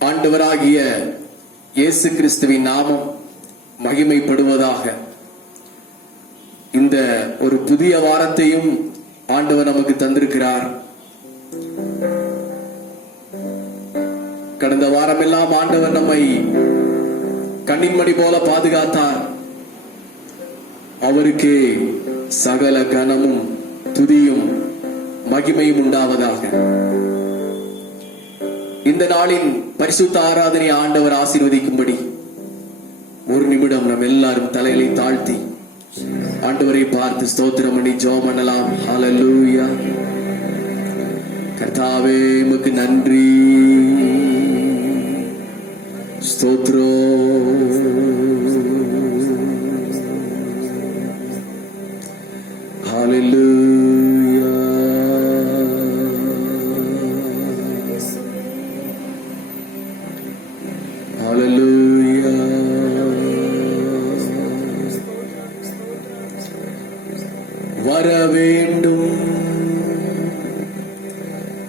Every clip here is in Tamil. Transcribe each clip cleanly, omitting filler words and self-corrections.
ஆண்டவராகிய இயேசு கிறிஸ்துவின் நாமம் மகிமைப்படுவதாக. இந்த ஒரு புதிய வாரத்தையும் ஆண்டவர் நமக்கு தந்திருக்கிறார். கடந்த வாரமெல்லாம் ஆண்டவர் நம்மை கண்ணின்மணி போல பாதுகாத்தார். அவருக்கு சகல கனமும் துதியும் மகிமையும் உண்டாவதாக. இந்த நாளின் பரிசுத்த ஆராதனை ஆண்டவர் ஆசீர்வதிக்கும்படி ஒரு நிமிடம் நம் எல்லாரும் தலைகளை தாழ்த்தி ஆண்டவரை பார்த்து ஸ்தோத்திரம் பண்ணி ஜெபம் பண்ணலாம். ஹல்லேலூயா. கர்த்தாவே உமக்கு நன்றி, ஸ்தோத்திரம். ஹல்லேலூயா. ஹல்லேலூயா. வர வேண்டும்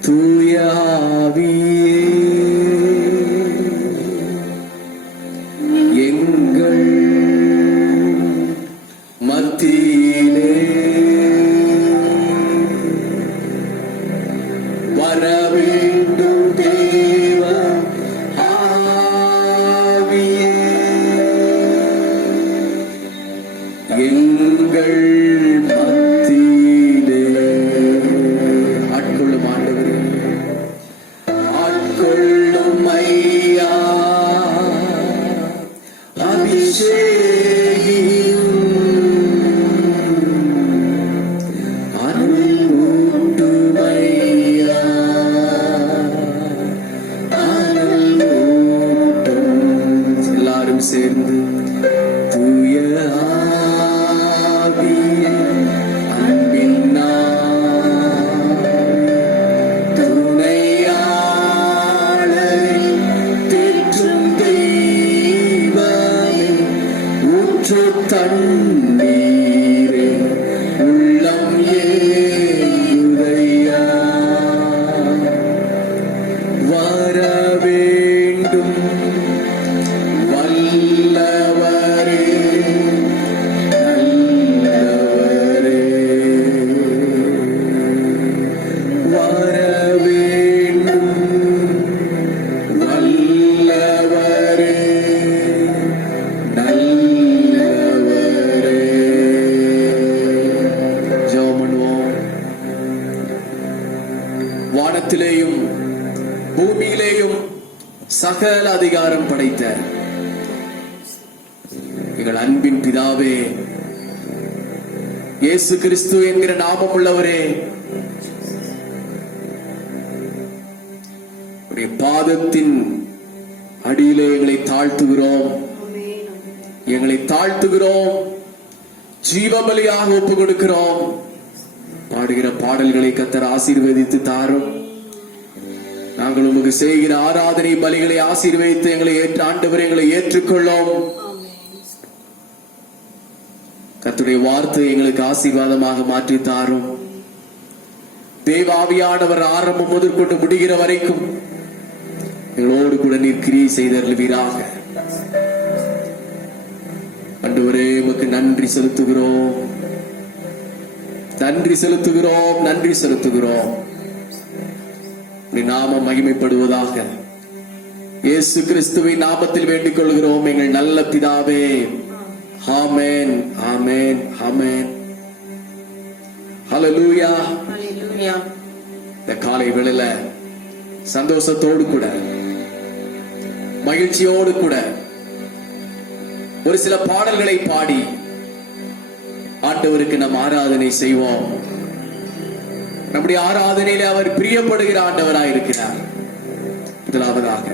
தூய ஆவியே, எங்கள் மத்தியிலே வர வேண்டும் தேவ ஆவியே, எங்கள் சேர்ந்து தூய ஆவியே, அன்பின் துணையாளரே, தேற்றும் தெய்வமே, ஊற்று தண்ணீரே, உள்ளம் ஏங்குதையா, வர வேண்டும் வல்லவரே, நல்லவரே, வர வேண்டும் வல்லவரே, நல்லவரே. ஜெபம் பண்ணுவோம். வானத்திலேயும் பூமியிலேயும் சகல அதிகாரம் படைத்த எங்கள் அன்பின் பிதாவே, இயேசு கிறிஸ்து என்கிற நாமம் உள்ளவரே, உடைய பாதத்தின் அடியிலே எங்களை தாழ்த்துகிறோம், எங்களை தாழ்த்துகிறோம், ஜீவபலியாக ஒப்பு கொடுக்கிறோம். பாடுகிற பாடல்களை கர்த்தர் ஆசீர்வதித்து தாரும். நாங்கள் உமக்கு செய்கிற ஆராதனை பலிகளை ஆசீர்வதித்து எங்களை ஆண்டவரே எங்களை ஏற்றுக்கொள்ளோம். கர்த்தருடைய வார்த்தை எங்களுக்கு ஆசீர்வாதமாக மாற்றி தாரும். தேவாவியானவர் ஆரம்பம் முதற்கொண்டு முடிகிற வரைக்கும் எங்களோடு கூட நீர் கிரியை செய்தருள்வீராக. ஆண்டவரே உமக்கு நன்றி செலுத்துகிறோம், நன்றி செலுத்துகிறோம், நன்றி செலுத்துகிறோம். நாமம் மகிமைப்படுவதாக. இயேசு கிறிஸ்துவின் நாமத்தில் வேண்டிக் கொள்கிறோம் எங்கள் நல்ல பிதாவே. ஆமென், ஆமென், ஆமென். ஹல்லேலூயா. ஹல்லேலூயா. இந்த காலை வேளையில சந்தோஷத்தோடு கூட மகிழ்ச்சியோடு கூட ஒரு சில பாடல்களை பாடி ஆண்டவருக்கு நாம் ஆராதனை செய்வோம். நம்முடைய ஆராதனையில அவர் பிரியப்படுகிற ஆண்டவராயிருக்கிறார். முதலாவதாக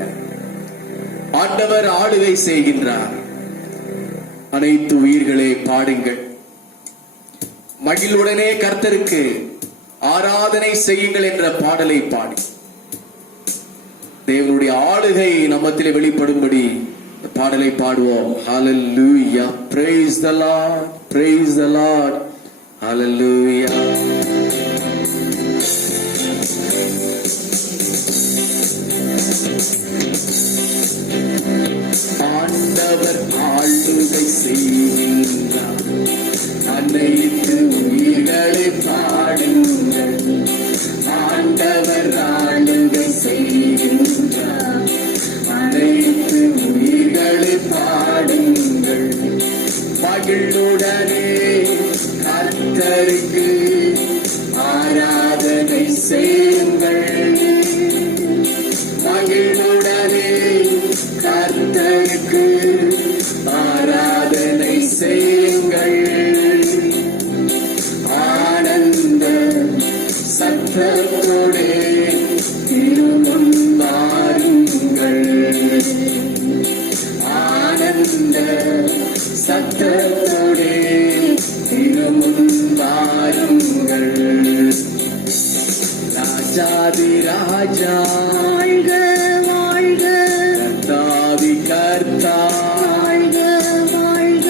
ஆண்டவர் ஆளுகை செய்கின்றார். அனைத்து உயிர்களே பாடுங்கள், மகிழ்வுடனே கர்த்தருக்கு ஆராதனை செய்யுங்கள் என்ற பாடலை பாடி தேவனுடைய ஆளுகை நம்மத்திலே வெளிப்படும்படி பாடலை பாடுவோம். ஹல்லேலூயா. praise the Lord, praise the Lord. ஹல்லேலூயா. சத்தத்தோடே திருமுன் வாருங்கள். ஆனந்த சத்தத்தோடே திருமுன் வாருங்கள். ராஜாதி ராஜா வாழ்க வாழ்க கர்த்தாதி கர்த்தா வாழ்க வாழ்க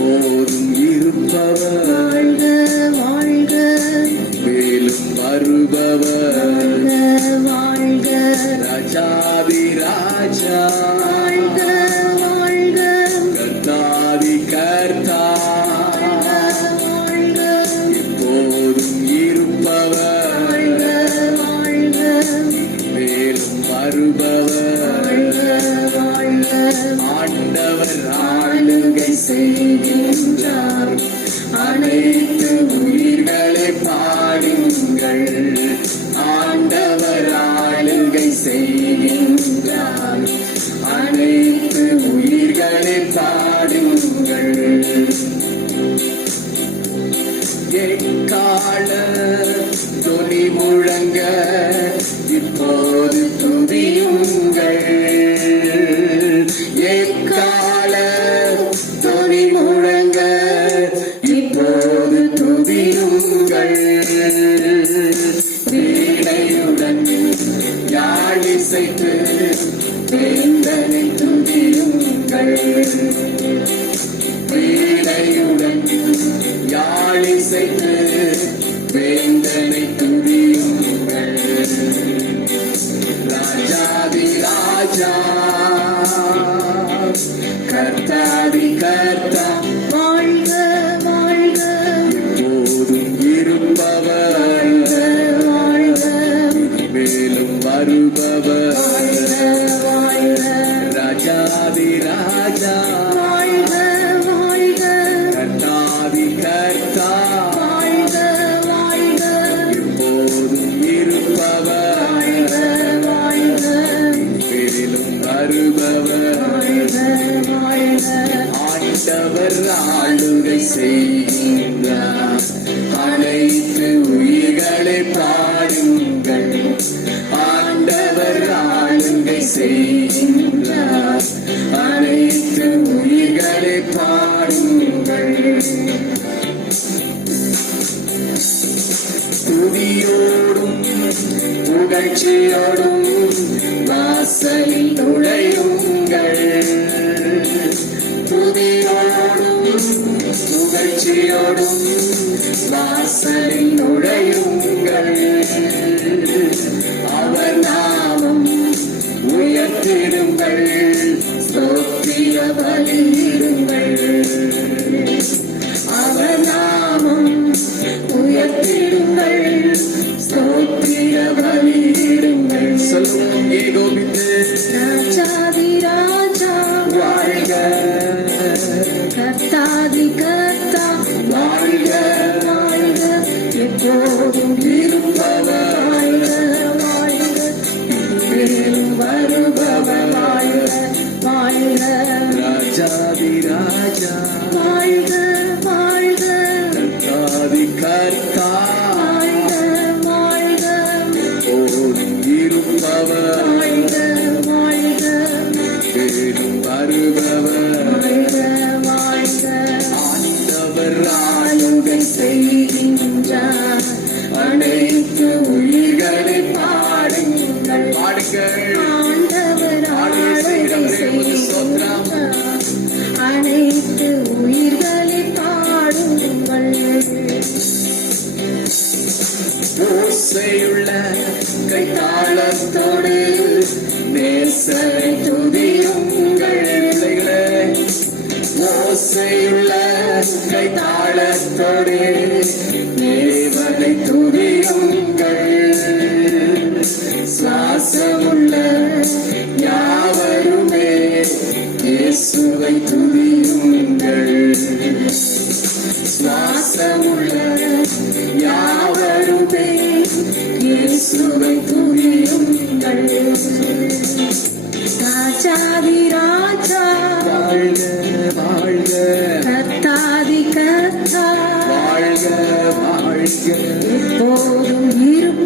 போதும் இருப்பவர் வாழ்க வாழ்க மேலும் வருபவர். வாழ்க ராஜாதி ராஜா வாழ்க வாழ்க கர்த்தாதி கர்த்தா வாழ்க எப்போதும் இருப்பவர் வாழ்க மேலும் வருபவர். வாழ்க ஆண்டவர் ஆளுகை செய்கின்றார். அனைத்து உயிர்களை பாடுங்கள். ஆண்டவர் ஆளுகை செய்கின்றார். அனைத்து உயிர்களை பாடுங்கள். எக்கால தொனி முழங்க இப்போது துதியுங்கள். எக்கால தொனி முழங்க இப்போது துதியுங்கள். வீணையுடன் யாழிசைத்து வேந்தனை துதியுங்கள். வீணையுடன் யாழிசைத்து வேந்தனை துதியுங்கள். ராஜாதி ராஜா கர்த்தாதி கர்த்தா வாழ்க வாழ்க எப்போதும் இருப்பவர் வாழ்க மேலும் வருபவர். வாழ்க ராஜாதி ராஜா வாழ்க வாழ்க கர்த்தாதி கர்த்தா வாழ்க வாழ்க எப்போதும் இருப்பவர் வாழ்க மேலும் வருபவர். ஆண்டவர் ஆளுகை செய்கின்றார். அனைத்து உயிர்களை பாடுங்கள். ஆண்டவர் ஆளுகை செய்கின்றார். அனைத்து உயிர்களை பாடுங்கள். துதியோடும் புகழ்ச்சியோடும் வாசலில் நுழையுங்கள். துதியோடும் புகழ்ச்சியோடும் வாசலில் நுழையுங்கள். அவர் நாமம் உயர்த்திடுங்கள். ஸ்தோத்திர பலியிடுங்கள். அவர் நாமம் உயர்த்திடுங்கள். ஸ்தோத்திர பலியிடுங்கள். சொல்லுவோம் ஏகோபித்து ராஜாதி ராஜா வாழ்க கர்த்தாதி கர்த்தா வாழ்க வாழ்க எப்போதும் இருப்பவர் வாழ்க வாழ்க மேலும் வருபவர். வாழ்க ராஜாதி ராஜா வாழ்க வாழ்க கர்த்தாதி கர்த்தா வாழ்க எப்போதும் இருப்பவர் வாழ்க மேலும் வருபவர். வாழ்க ஆண்டவர் ஆளுகை செய்கின்றார். அனைத்து உயிர்களை பாடுங்கள். பாடுங்கள். ஆண்டவர் ஆளுகை செய்கிறவரே உமக்கு ஸ்தோத்திரம். அனைத்து உயிர்களை பாடுங்கள். ஓசையுள்ள கைத்தாளத்தோடு நேசரை துதியுங்கள். பிள்ளைகளே, ஓசையுள்ள கைத்தாளத்தோடு தேவனை துதியுங்கள். சுவாசமுள்ள யாவருமே இயேசுவை துதியுங்கள். சுவாசமுள்ள யாவருமே இயேசுவை துதியுங்கள். ராஜாதி ராஜா வாழ்க வாழ்க கர்த்தாதி கர்த்தா வாழ்க வாழ்க எப்போதும் இருப்பவர்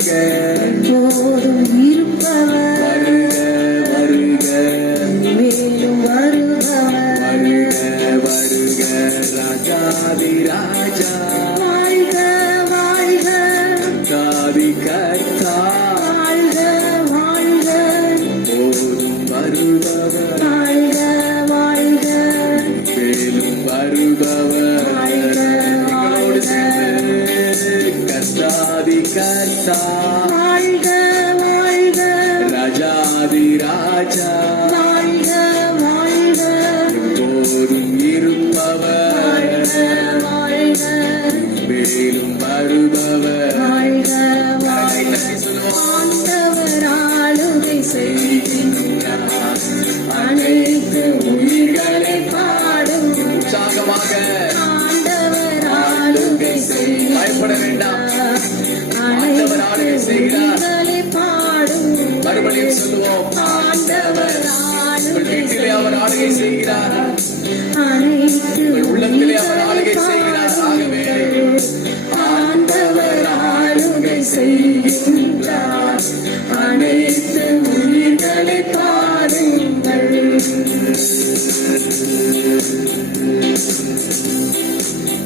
வருக எப்போதும் இருப்பவர் வருக வருக மேலும் வருபவர் வருக வருக ராஜாதி ராஜா வாழ்க வாழ்க ராதி கர்த்தா வாழ்க வாழ்க போதும் வருபவர் வாழ்க வாழ்க மேலும் வருபவர் வாழ்க எங்களோடு சேர்ந்து கர்த்தாதி கர்த்தா வாழ்க வாழ்க ராஜாதி ராஜா வாழ்க வாழ்க போதும் இருப்பவர் வாழ்க மேலும் வருபவர் வாழ்க வாழ்க சொல்லுவோம் ஆண்டவர் ஆளுகை செய்கின்றார் அனைத்து உயிர்களை பாடும் உற்சாகமாக ஆண்டவர் ஆளுகை பயப்பட வேண்டாம். அனைத்து ஆளுகை செய்கிறார். உயிர்களை பாடும் மறுபடியும் சொல்லுவோம் ஆண்டவர் உங்கள் வீட்டிலே அவர் ஆளுகை செய்கிறார் அனைத்து உங்கள் உள்ளத்திலே அவர் ஆளுகை செய்கிறார் ஆகவே ஆண்டவர் ஆளுகை செய்கின்றார் அனைத்து உயிர்களை பாருங்கள்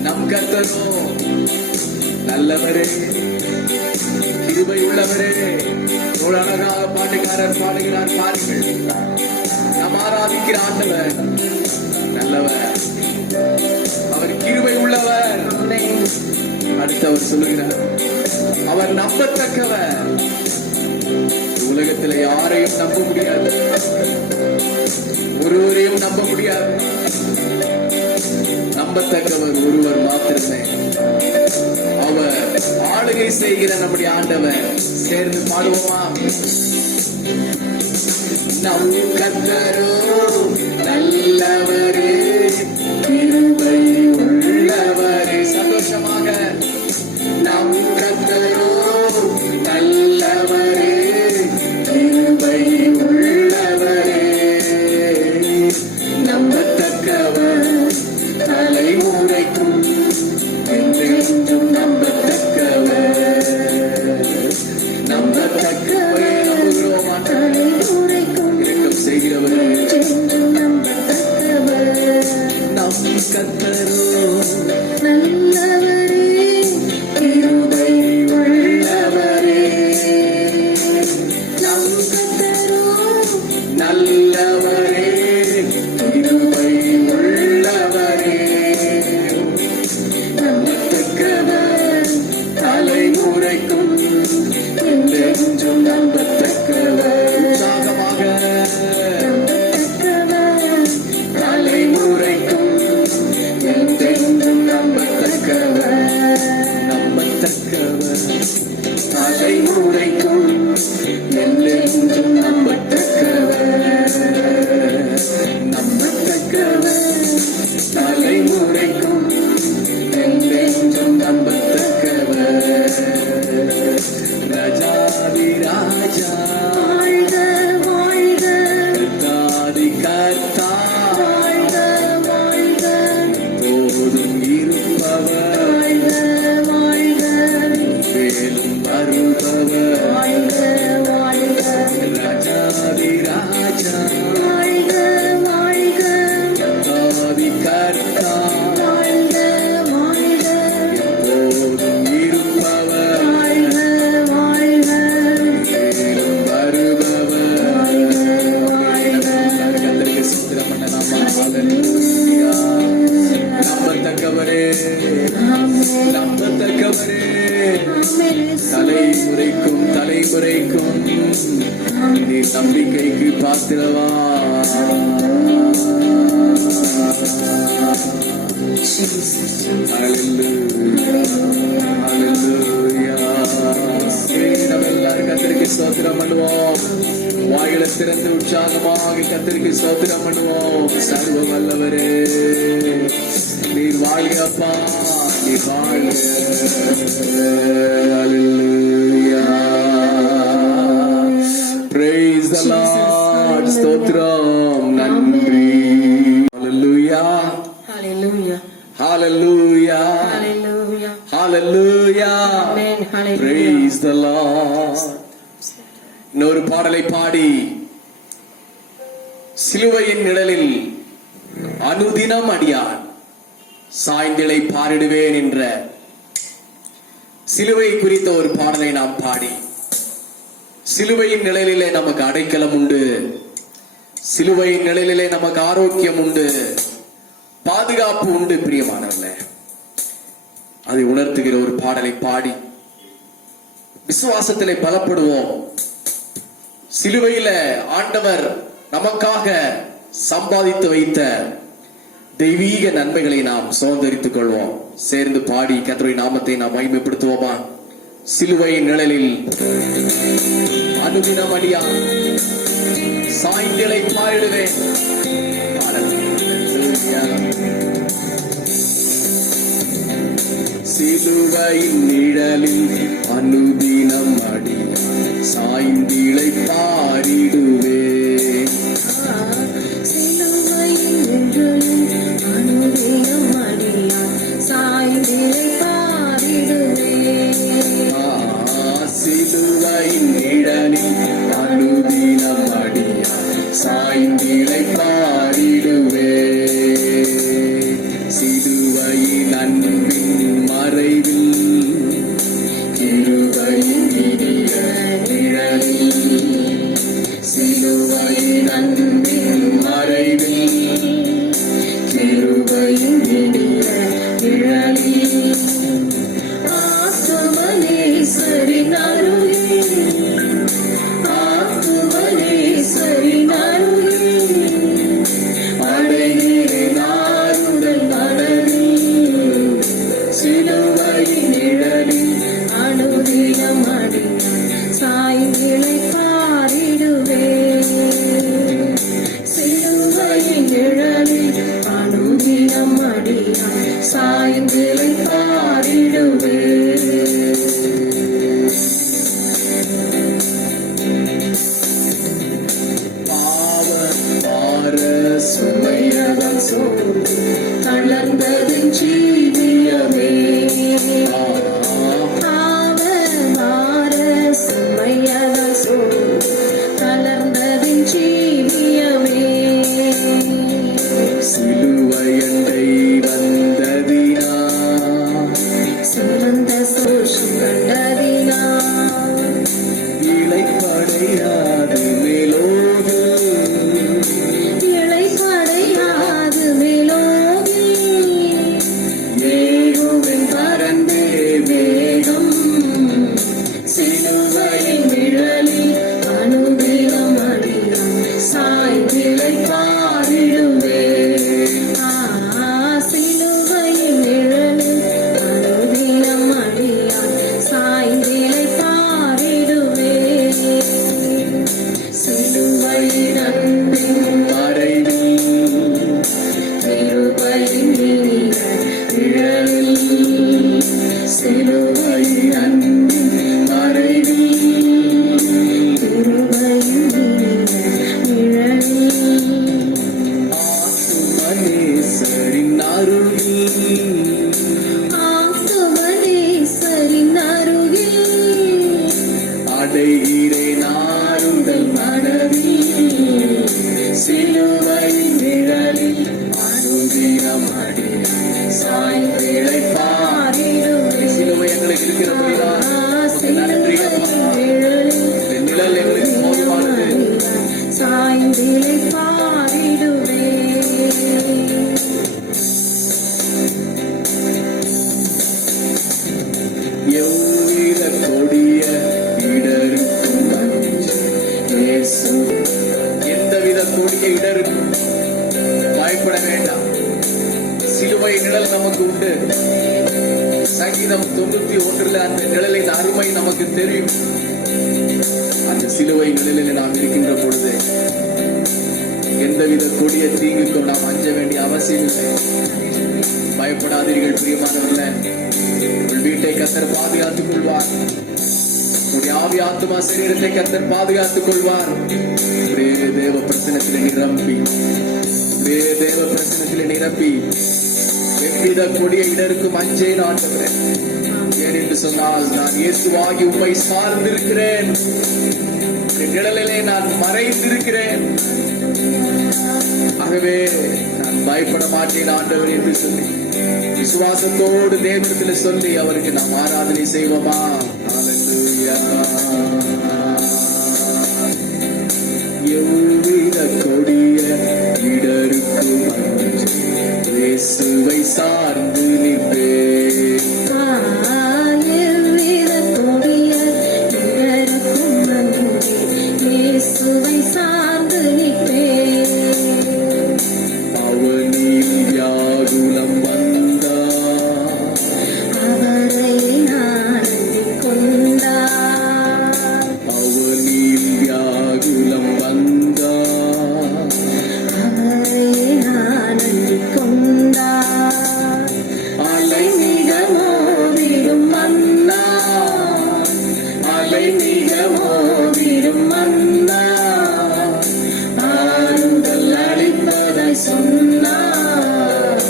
நம் கர்த்தரோ நல்லவரே கிருபை உள்ளவரே ஒரு அழகாக பாட்டுக்காரர் பாடுகிறார் பாருங்கள் நாம் ஆராதிக்கிற ஆண்டவர் நல்லவர் அவர் கிருபை உள்ளவர் அடுத்தவர் சொல்லுகிறார் அவர் நம்பத்தக்கவர் உலகத்தில் யாரையும் நம்ப முடியாது ஒருவரையும் நம்ப முடியாது நம்பத்தக்கவர் ஒருவர் மாத்திரமே அவர் ஆளுகை செய்கிற நம்முடைய ஆண்டவர் சேர்ந்து பாடுவோமா நம் கர்த்தரோ நல்லவரே கிருபை உள்ளவரே சந்தோஷமாக நம் கர்த்தரோ நல்லவரே கிருபை உள்ளவரே நம்பத்தக்கவர் தலைமுறைக்கும் என்றென்றும் நம்பத்தக்கவர் நம்பத்தக்கவரே நம்புகிறோமா தலைமுறைக்கும் இரக்கம் செய்கிறவரே என்றென்றும் நம்பத்தக்கவர் நம் கர்த்தரோ நல்லவரே கிருபை உள்ளவரே நம் கர்த்தரோ நல்லவரே கிருபை உள்ளவரே நம்பத்தக்கவர் தலைமுறைக்கும் என்றென்றும் நம்பத்தக்கவர் உற்சாகமாக நம்பத்தக்கவர் தலைமுறைக்கும் என்றென்றும் நம்பத்தக்கவர் நம்பத்தக்கவர் தலைமுறைக்கும் என்றென்றும் நம்பத்தக்கவர் நம்பத்தக்கவர் தலைமுறைக்கும் என்றென்றும் நம்பத்தக்கவர் ராஜாதி ராஜா வாழ்க வாழ்க கர்த்தாதி கர்த்தா வாழ்க வாழ்க போதும் இருப்பவர் வாழ்க வாழ்க மேலும் வருபவர் வாழ்க வாழ்க ராஜாதி ராஜா வாழ்க வாழ்க கர்த்தாதி கர்த்தா வாழ்க வாழ்க போதும் இருப்பவர் வாழ்க வாழ்க மேலும் வருபவர் வாழ்க கர்த்தருக்கு ஸ்தோத்திரம் பண்ணலாமா ஹல்லேலூயா நம்பத்தக்கவரே நம்பத்தக்கவரே தலைமுறைக்கும் தலைமுறைக்கும் நீ நம்பிக்கைக்கு பாத்திரவா நம்ம எல்லாரும் கத்தருக்கு ஸ்தோத்திரம் பண்ணுவோம் வாயில திறந்து உற்சாகமாக கத்தருக்கு ஸ்தோத்திரம் பண்ணுவோம் சர்வ வல்லவரே நீர் வாழ்கப்பா நீர் வாழ்க Hallelujah. Praise the Lord. ஸ்தோத்திரம் நன்றி. Hallelujah. Hallelujah. Hallelujah. Hallelujah. Hallelujah. Amen. Hallelujah. Praise the Lord. இன்னொரு பாடலை பாடி சிலுவையின் நிழலில் அனுதினம் அடியார் சாய்ந்திளை பாரிடுவேன் என்ற சிலுவை குறித்த ஒரு பாடலை நாம் பாடி, சிலுவையின் நிழலிலே நமக்கு அடைக்கலம் உண்டு, சிலுவையின் நிழலிலே நமக்கு ஆரோக்கியம் உண்டு, பாதுகாப்பு உண்டு. பிரியமானவர்களே, அதை உணர்த்துகிற ஒரு பாடலை பாடி விசுவாசத்திலே பலப்படுவோம். சிலுவையில ஆண்டவர் நமக்காக சம்பாதித்து வைத்த தெய்வீக நன்மைகளை நாம் சுதந்திரித்துக் கொள்வோம். சேர்ந்து பாடி கர்த்தருடைய நாமத்தை நாம் மகிமைப்படுத்துவோமா? சிலுவையின் நிழலில் அனுதினம் அடியார் சாய்ந்திளை பாரிடுவேன். சிலுவையின் நிழலில் அனுதினம் அடியார் சாய்ந்திளை பாரிடுவேன். சிலுவையின் நிழலில் அனுதினம் அடியார் சாய்ந்திளை பாரிடுவேன். சிலுவையின் நிழலில் அனுதினம் அடியார் சாய்ந்திளை பாரிடுவேன். சிலுவையின் அன்பின் மறைவில் கிருபையின் இனிய நிழலில், சிலுவையின் அன்பின் மறைவில் கிருபையின் இனிய நிழலில், ஆத்துமனேஸ்வரின் அருகில், ஆத்துமனேஸ்வரின் அருகில் அடைகிறேன் ஆறுதல் மனதில். சிலுவையின் நிழலில் அனுதினம் அடியார் சாய்ந்திளை பாரிடுவேன். சிலுவையின் நிழலில் அனுதினம் அடியார் சாய்ந்திளை பாரிடுவேன். பாவ சுமையதன் சோர்ந்து தளர்ந்ததின் ஜீவியமே, பாவபார சுமையத சோர்ந்து தளர்ந்ததின் ஜீவியமே, சிலுவையண்டை வந்ததினா சிறந்த சோஷம் கண்டதினா, இளைப்படையாது மேலோடு இளைப்படையாது மேலோகி, ஏகுவென் பரந்தே வேகம். சிலுவையின் நிழலில் அனுதினம் அடியார் சாய்ந்திளை பாரிடுவேன். சிலுவையின் நிழலில் அனுதினம் அடியார் சாய்ந்திளை பாரிடுவேன். சிலுவையின் அன்பின் மறைவில் கிருபையின் இனிய நிழலில், சிலுவையின் அன்பின் மறைவில் கிருபையின் இனிய நிழலில், ஆத்துமனேசரின் அருகில் ஆத்துமனேஸ்வரின் அருகில் அடைகிறேன் ஆறுதல் மனதில். சிலுவையின் நிழலில் அனுதினம் அடியார் சாய்ந்திளை பாரிடுவேன். சிலுவை எங்களுக்கு இருக்கிறபடிதான் நன்றி அப்பா. இந்த நிழல் எங்களுக்கு போதுமானது. சாய்ந்திளை பாரிடுவேன். எவ்வித கொடிய இடருக்கும் அஞ்சி இயேசு. எந்தவித கொடிய இடருக்கும் பயப்பட வேண்டாம். சிலுவை நிழல் நமக்கு உண்டு. சங்கீதம் 91 அந்த நிழலின் அருமை நமக்கு தெரியும். அந்த சிலுவை நிழலில் நாம் இருக்கின்ற பொழுது எந்தவித கொடிய தீங்குக்கும் நாம் அஞ்ச வேண்டிய அவசியம் இல்லை. பயப்படாதீர்கள் பிரியமானவர்களே. உங்கள் வீட்டை கர்த்தர் பாதுகாத்துக் கொள்வார். உங்களுடைய ஆவி ஆத்துமா சரீரத்தை கர்த்தர் பாதுகாத்துக் கொள்வார். ஒரே தேவ பிரசனத்திலே நிரம்பி, ஒரே தேவ பிரசனத்திலே நிரம்பி எவ்வித கொடிய இடருக்கும் அஞ்சேன் ஆண்டவரே. ஏனென்று சொன்னால், நான் இயேசுவாகி உம்மை சார்ந்திருக்கிறேன், என் நிழலிலே நான் மறைந்திருக்கிறேன், ஆகவே நான் பயப்பட மாட்டேன் ஆண்டவர் என்று சொல்லி விசுவாசத்தோடு தேவனிடத்தில் சொல்லி அவருக்கு நாம் ஆராதனை செய்வோமா? ஹல்லேலூயா. எவ்வித கொடிய இடருக்கும் அஞ்சி இயேசுவை சார்ந்து நிற்பேன். எவ்வித கொடிய இடருக்கும் அஞ்சி இயேசுவை சார்ந்து நிற்பேன். அவனில் வியாகுலம் வந்தார், அவரை நான் அண்டிக் கொண்டார். அவனில் வியாகுலம் வந்தார், அவரை நான் அண்டிக் கொண்டார். அலை மிக மோதிடும் மன்னா, அலை மிக மோதிடும் மன்னா, ஆறுதல் அளிப்பதை சொன்னார்.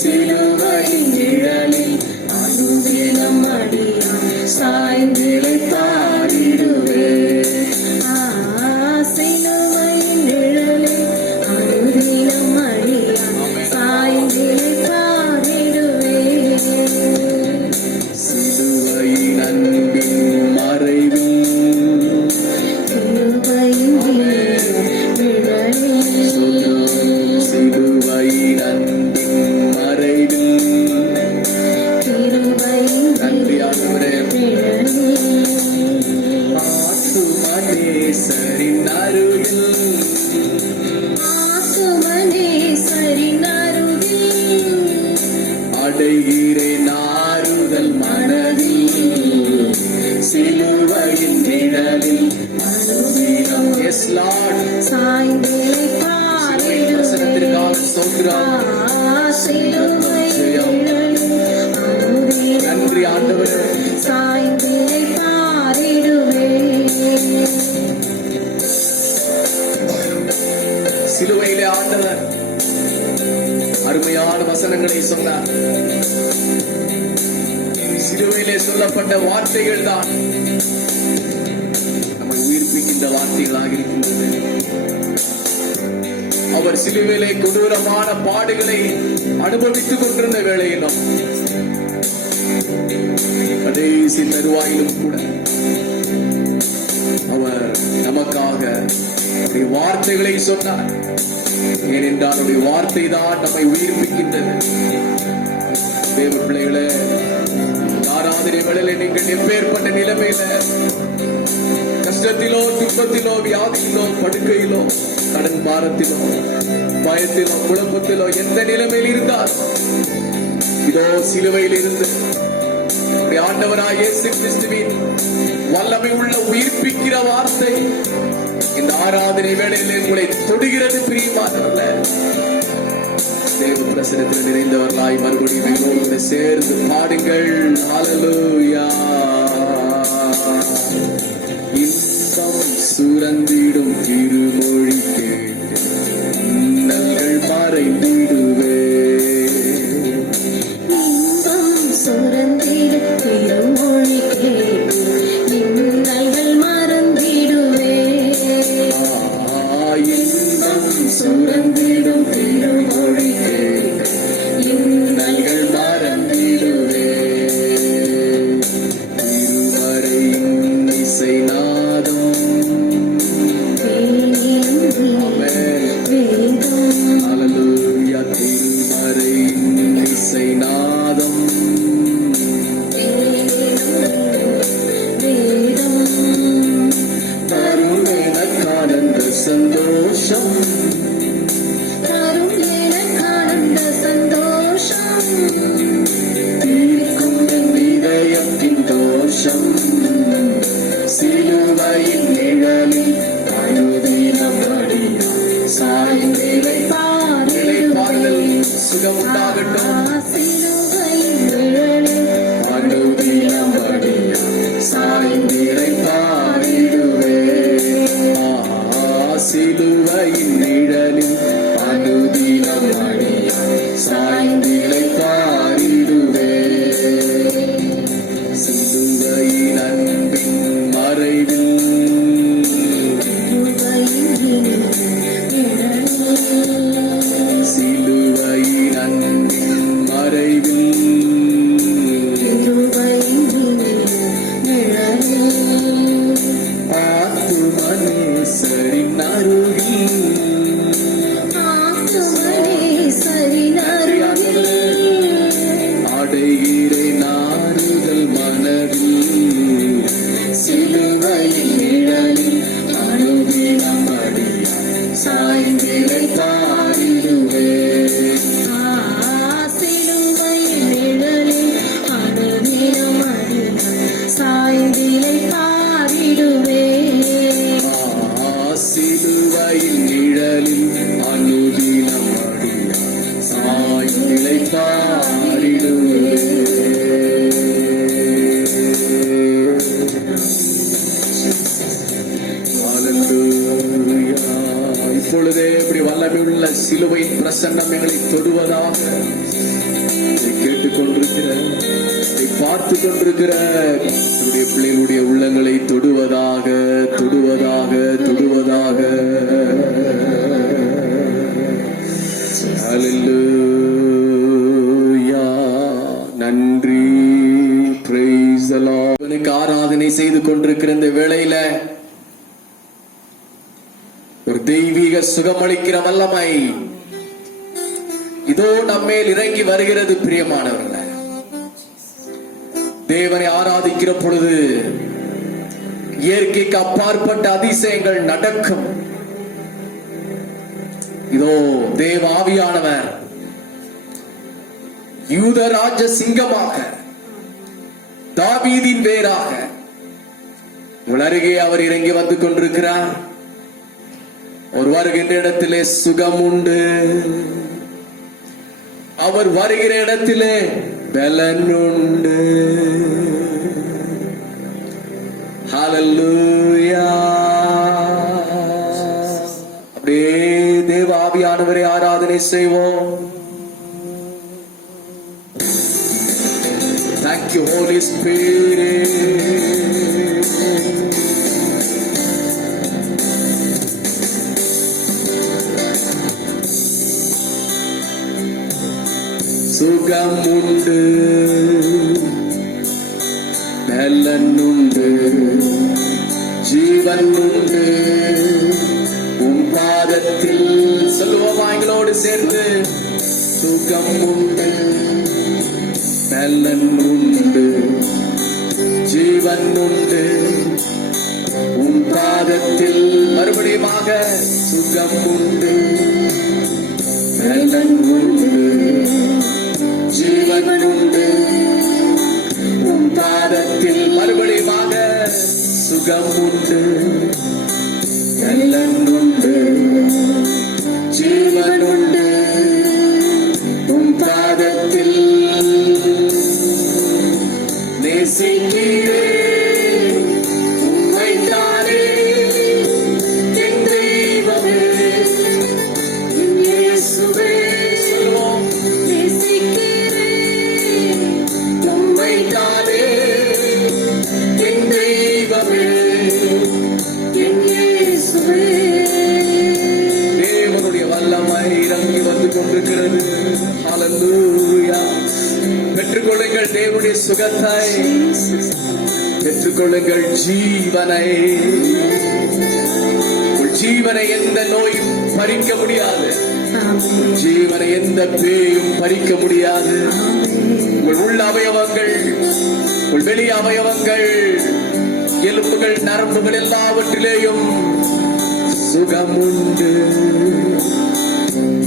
சிலுவையின் நிழலில் அனுதினம் அடியான் சாய்ந்திழைத்தாடிடுவேன். சிலுவையின் நிழலில் அனுதினம் அடியான் சாய்ந்திழைத்தாடிடுவேன். சிலுவையின் அன்பின் மறைவில் சிலுவையின் நிழலில் சிலுவையின் அன்பின் மறைவில் நன்றி ஆண்டவரே. ஆத்துமனேசரின் அருகில் அடைகிறேன் ஆறுதல் மனதில், சிலுவையின் நிழலில் அனுதினம். Yes, Lord. வசனத்திற்காக ஸ்தோத்திரம். நன்றி ஆண்டவரே. சிலுவையிலே ஆண்டவர் அருமையான வசனங்களை சொன்னார். சிலுவையிலே சொல்லப்பட்ட வார்த்தைகள் தான் நம்மை உயிர்ப்பிக்கின்ற வார்த்தைகளாக இருக்கின்றது. அவர் சிலுவையிலே கொடூரமான பாடுகளை அனுபவித்துக் கொண்டிருந்த வேளையிலும் கடைசி தருவாயிலும் கூட அவர் நமக்காக அவருடைய வார்த்தைகளை சொன்னார். ஏனென்றால் அவருடைய வார்த்தை தான் நம்மை உயிர்ப்பிக்கின்றது. தேவ பிள்ளைகளே, ஆராதனை வேளையிலே நீங்கள் எப்பேற்பட்ட நிலைமையில, கஷ்டத்திலோ துன்பத்திலோ வியாதியிலோ படுக்கையிலோ கடன் பாரத்திலோ பயத்திலோ குழப்பத்திலோ எந்த நிலைமையில் இருந்தால், இதோ சிலுவையில் இருந்து ஆண்டவராய் இயேசு கிறிஸ்துவின் வல்லமை உள்ள உயிர்ப்பிக்கிற வார்த்தை இந்த ஆராதனை வேளையில் உங்களை தொடுகிறது. பிரியமானவர்கள, தேவ பிரசனத்தில் நிறைந்தவர்களாய் மறுபடியும் எங்களோடு சேர்ந்து பாடுங்கள். ஹல்லேலூயா. இன்பம் சுரந்திடும் திருமொழி கேட்டு இன்னல்கள் மறைந்திடுவே. சுரந்திடும் திருமொழி கேட்டு இன்னல்கள் மறந்திடுவே. இன்பம் சுரந்திடும் திருமொழி கேட்டு இன்னல்கள் மறந்திடுவே. கொண்டிருக்கிற நம்முடைய பிள்ளைகளுடைய உள்ளங்களை தொடுவதாக தொடுவதாக தொடுவதாக. ஹல்லேலூயா. நன்றி. Praise the Lord. அவனுக்கு ஆராதனை செய்து கொண்டிருக்கிற இந்த வேளையில ஒரு தெய்வீக சுகமளிக்கிற வல்லமை இதோ நம்மேல் இறங்கி வருகிறது. பிரியமானவர்களே, தேவனை ஆராதிக்கிற பொழுது இயற்கைக்கு அப்பாற்பட்ட அதிசயங்கள் நடக்கும். இதோ தேவ ஆவியானவர் யூதராஜ சிங்கமாக, தாவீதின் வேராக உங்கள் அருகே அவர் இறங்கி வந்து கொண்டிருக்கிறார். ஒரு வருகின்ற இடத்திலே சுகம் உண்டு, அவர் வருகிற இடத்திலே பலன் உண்டு. ஹல்லேலூயா. அப்படியே தேவ ஆவியானவரை ஆராதனை செய்வோம். Thank you, Holy Spirit. சுகம் உண்டு, பலன் உண்டு, ஜீவன் உண்டு உம் பாதத்தில். சொல்லுவோமா எங்களோடு சேர்ந்து? சுகம் உண்டு, பலன் உண்டு, ஜீவன் உண்டு உம் பாதத்தில். மறுபடியுமாக சுகம் உண்டு, பலன் உண்டு, ஜீவன் உண்டு உம் பாதத்தில். மறுபடியுமாக சுகம் உண்டு, பலன் உண்டு, ஜீவன் உண்டு உம் பாதத்தில். நேசிக்கிறேன் உம்மைத்தானே என் தெய்வமே, என் இயேசுவே. சொல்லுவோம். நேசிக்கிறேன் உம்மைத்தானே என் தெய்வமே, என் இயேசுவே. தேவனுடைய வல்லமை இறங்கி வந்து கொண்டிருக்கிறது. ஹல்லேலூயா. பெற்றுக்கொள்ளுங்கள் தேவனுடைய சுகத்தை, பெற்றுக்கொள்ளுங்கள் ஜீவனை. ஜீவனை எந்த நோயும் பறிக்க முடியாது, ஜீவனை எந்த பேயும் பறிக்க முடியாது. உங்கள் உள்ள அவயவங்கள், உங்கள் வெளி அவயவங்கள், எலும்புகள், நரம்புகள் எல்லாவற்றிலேயும் சுகம் உண்டு,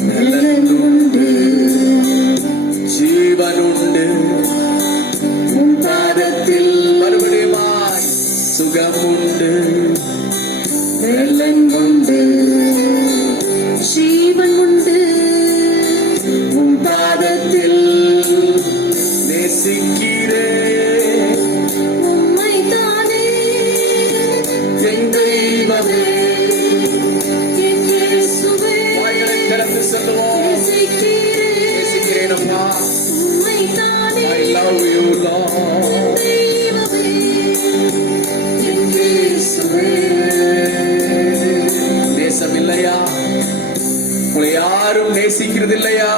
பலன் உண்டு, ஜீவன் உண்டு உம் பாதத்தில். மறுபடியுமாய் சுகம் உண்டு, பலன் உண்டு, ஜீவன் உண்டு உம் பாதத்தில். நேசிக்கிறேன் உம்மைத்தானே என் தெய்வமே, என் இயேசுவே. வாய்களை திறந்து சொல்லுவோம். நேசிக்கிறேன் அப்பா. I love you, Lord. நேசம் இல்லையா? உங்களை யாரும் நேசிக்கிறது இல்லையா?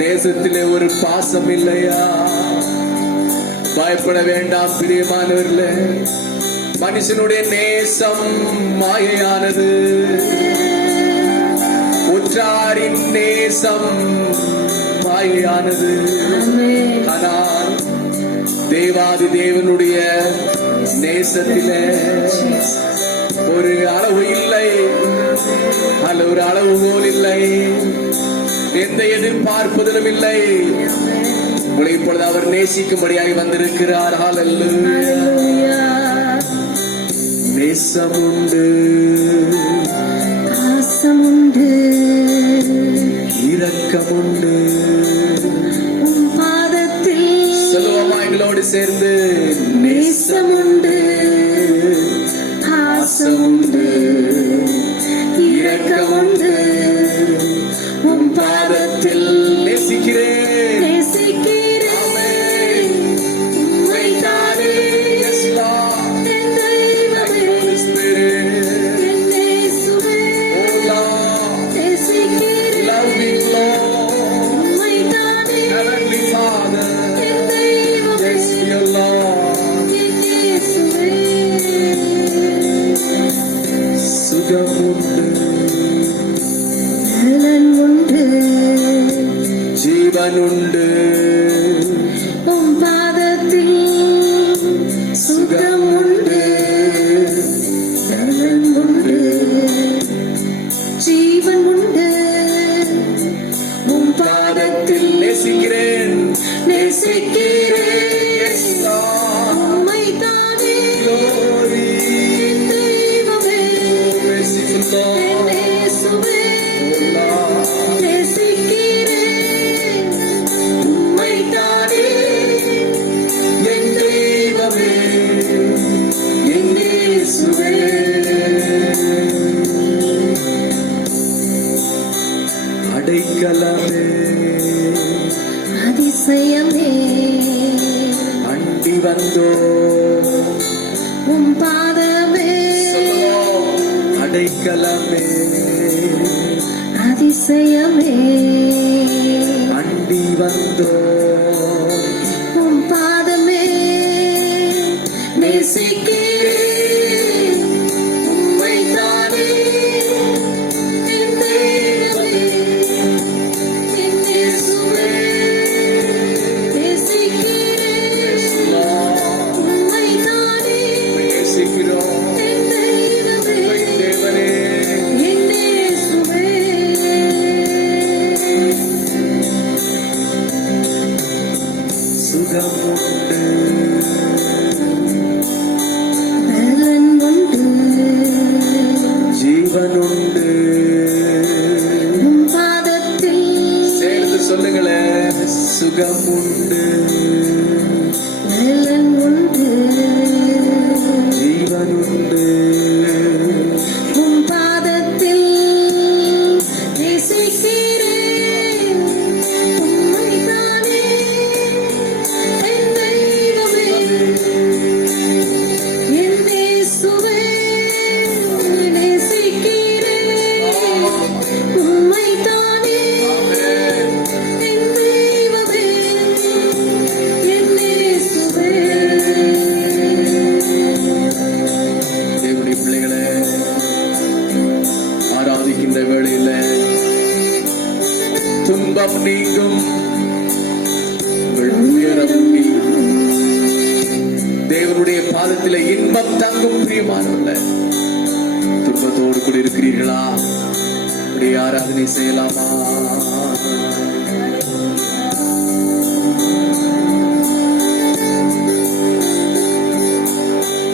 நேசத்திலே ஒரு பாசம் இல்லையா? பயப்பட வேண்டாம் பிரியமானவர்களே. மனுஷனுடைய நேசம் மாயையானது, உற்றாரின் நேசம் மாயையானது. ஆனால் தேவாதி தேவனுடைய நேசத்திலே ஒரு அளவு இல்லை, அல்ல ஒரு அளவுகோல் இல்லை, எந்த எதிர்பார்ப்புதலும் இல்லை. உங்களை இப்பொழுது அவர் நேசிக்கும்படியாக வந்திருக்கிறார். ஹல்லேலூயா. நேசம் உண்டு, பாசம் உண்டு, இரக்கம் உண்டு உம் பாதத்தில். சொல்லுவோமா எங்களோடு சேர்ந்து? நேசம் உண்டு, பாசம் உண்டு, இரக்கம் உண்டு உம் பாதத்தில். நேசிக்கிறேன், நேசிக்கிறேன் அடைக்கலமே அதிசயமே அண்டி வந்தோ உம் பாதமே நேசிக்கிறேன் உம்மைத்தானே என் தெய்வமே என் இயேசுவே நேசிக்கிறேன் உம்மைத்தானே நேசிக்கிறோம் என் தெய்வமே தேவனே என் இயேசுவே சுகம் உண்டு பலன் உண்டு ஜீவனுண்டு உம் பாதத்தில் சேர்ந்து சொல்லுங்களேன் சுகம் உண்டு பலன் உண்டு ஜீவனுண்டு உம் பாதத்தில் நேசிக்கிறேன் உம்மைத்தானே என் தெய்வமே என் இயேசுவே நேசிக்கிறேன் உம்மைத்தானே என் தெய்வமே என் இயேசுவே தேவனுடைய பிள்ளைகளே ஆராதிக்கின்ற வேளையில துன்பம் நீங்கும் உங்கள் உயரம் நீங்கும் தேவனுடைய பாதத்திலே இன்பம் தங்கும் பிரியமானவர்கள துன்பத்தோடு கூட இருக்கிறீர்களா இப்படி ஆராதனை செய்யலாமா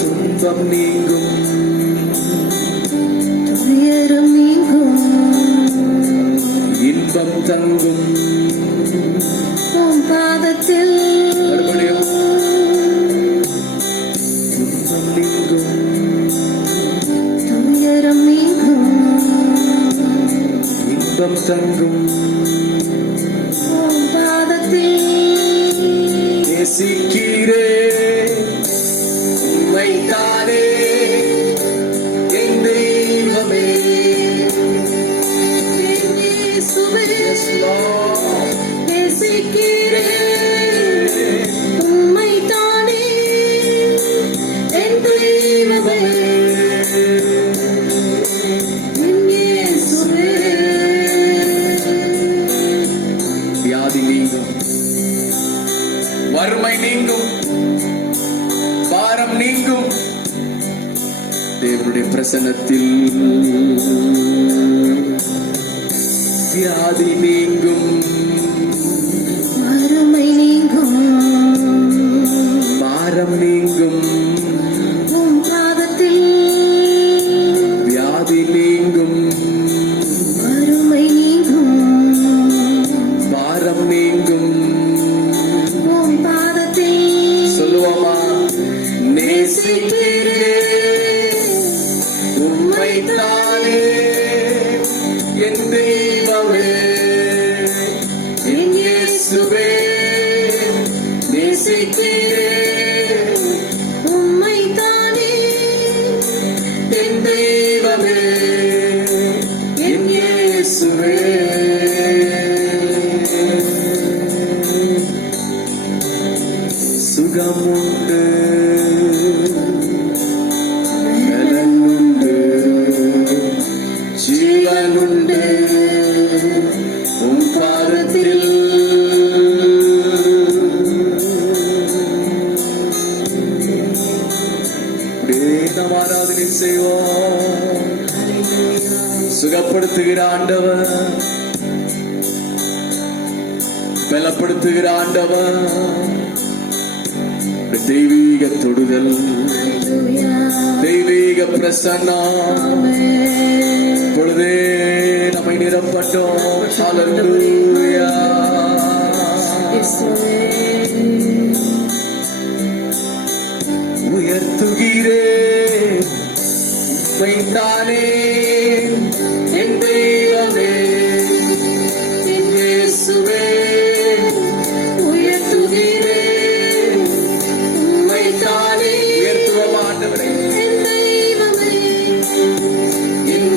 துன்பம் நீங்கும் துயரம் நீங்கும் இன்பம் தங்கும் உம் பாதத்தில் மறுபடியும் துன்பம் நீங்கும் துயரம் நீங்கும் இன்பம் தங்கும் உம் பாதத்தில் நேசிக்கிறே உம்மைத்தானே என் தெய்வமே என் இயேசுவே Yes, Lord. நேசிக்கிறேன் உம்மைத்தானே என் தெய்வமே என் இயேசுவே வியாதி நீங்கும் வறுமை நீங்கும் பாரம் நீங்கும் தேவனுடைய பிரசன்னத்தில் வியாதி நீங்கும் வறுமை நீங்கும் பாரம் நீங்கும் உம் பாதத்தில் வியாதி நீங்கும் வறுமை நீங்கும் பாரம் நீங்கும் உம் பாதத்தில் சொல்லுவோமா நேசிக்கிறேன் உம்மைத்தானே என் தெய்வமே என் இயேசுவே நேசிக்கிறேன் உம்மைத்தானே என் தெய்வமே என் இயேசுவே சுகம் உண்டு பலன் உண்டு ஜீவனுண்டு உம் பாதத்தில் அப்படியே நாம் ஆராதனை செய்வோம் சுகப்படுத்துகிற ஆண்டவர் பலப்படுத்துகிற ஆண்டவர் தெய்வீக தொடுதல் ஹalleluya தெய்வீக பிரசன்னம் ஆமென் பொழுதே நம்மை நிரப்பட்டோம் ஹalleluya இயேசுவே உயர்த்துகிறே உம்மைத்தானே என் தெய்வமே என் இயேசுவே உயர்த்துகிறேன் உம்மைத்தானே உயர்த்துவோம் ஆண்டவரே என் தெய்வமே என்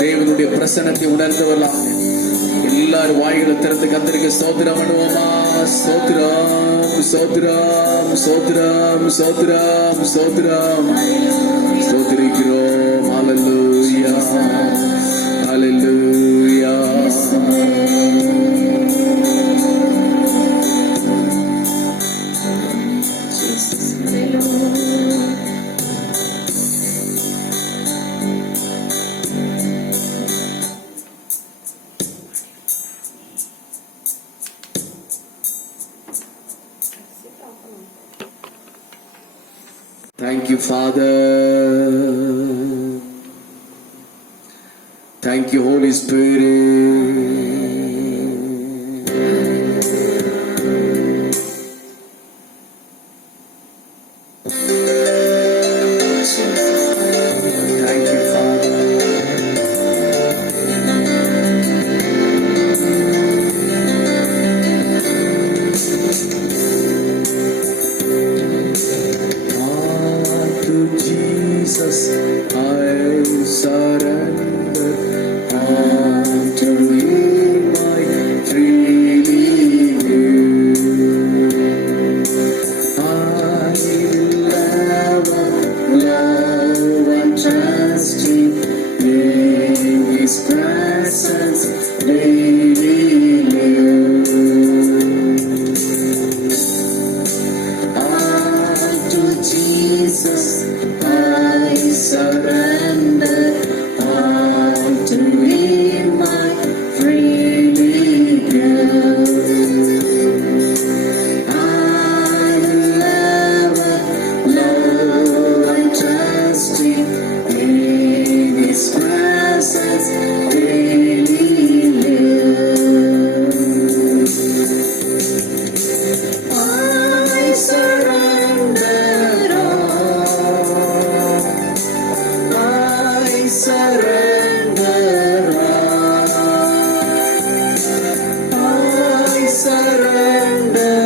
தேவனுடைய பிரசன்னத்தை உணர்ந்தவர்களாக எல்லாரும் வாய்களை திறந்து கர்த்தருக்கு ஸ்தோத்திரம் பண்ணுவோமா. ஸ்தோத்திரம் ஸ்தோத்திரம் ஸ்தோத்திரம் ஸ்தோத்திரம் ஸ்தோத்திரம் ஸ்தோத்திரிக்கிறோம். ஹல்லேலூயா ஹல்லேலூயா. Thank you, Father. Thank you, Holy Spirit. Thank you, Father. To Jesus I surrender, unto Him I freely give. I will ever love and trust Him, in His presence daily live. Unto Jesus I surrender, unto Him I freely give. I will ever love and trust Him, in His presence daily live. I surrender all. I surrender all. I surrender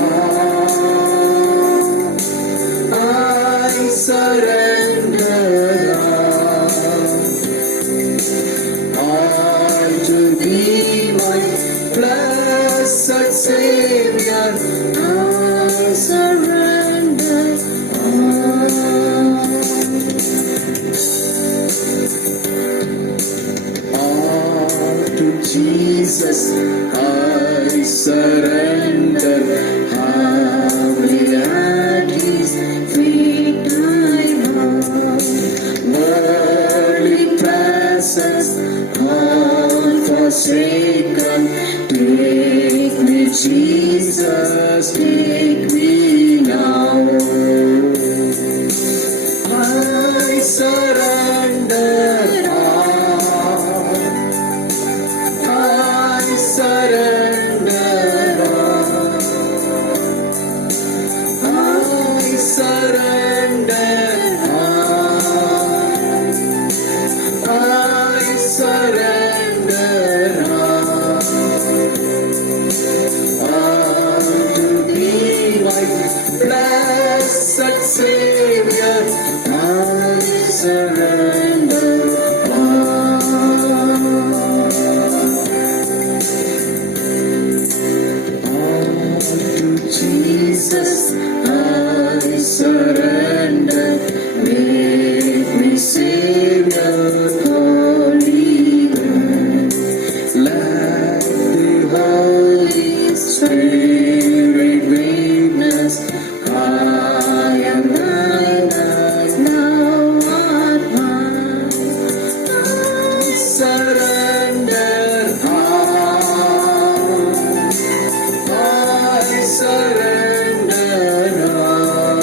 all. I surrender all to Thee, my blessed Savior. I surrender all to Jesus I surrender. Humbly at His feet I bow. Worldly pleasures all forsaken. Take me, Jesus, take me now. I surrender all. I surrender all. I surrender all. I surrender all to Thee, my blessed Savior. I surrender all to Jesus. I surrender. Make me Savior, Holy God. Let the Holy Spirit witness. I am thine, and thou art mine. I surrender all. I surrender all.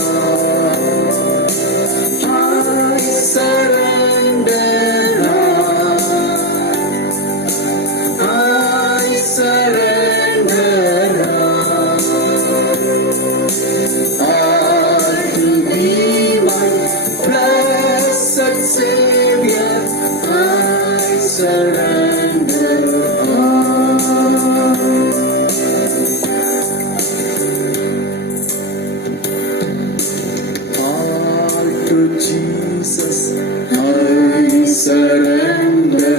I surrender all. I surrender all to Thee, my blessed Savior. I surrender all. All to Jesus I surrender.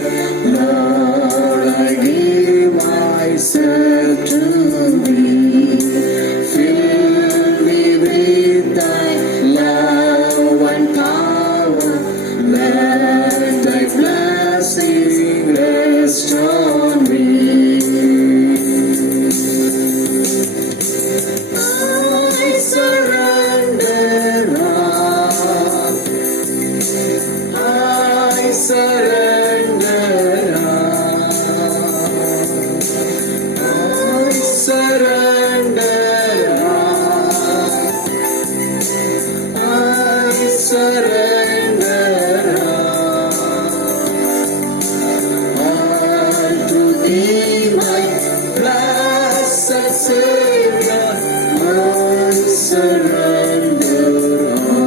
blessing rest on me. I surrender all. I surrender all. I surrender all. I surrender all to Thee, my blessed Savior. I surrender all.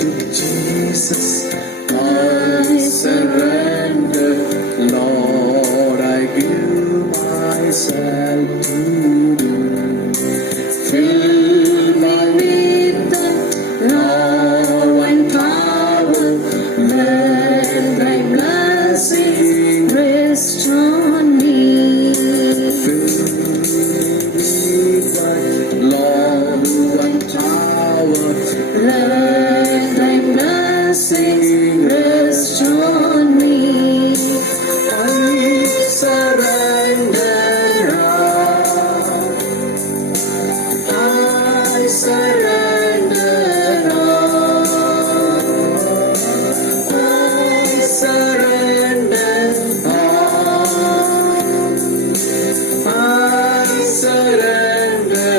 To Jesus I surrender, Lord, I give myself to Thee. Fill me with the love and power, let Thy blessing rest on me. Fill me with Thy love and power, let Thy blessing rest on me. I surrender all. I surrender all. I surrender all. I surrender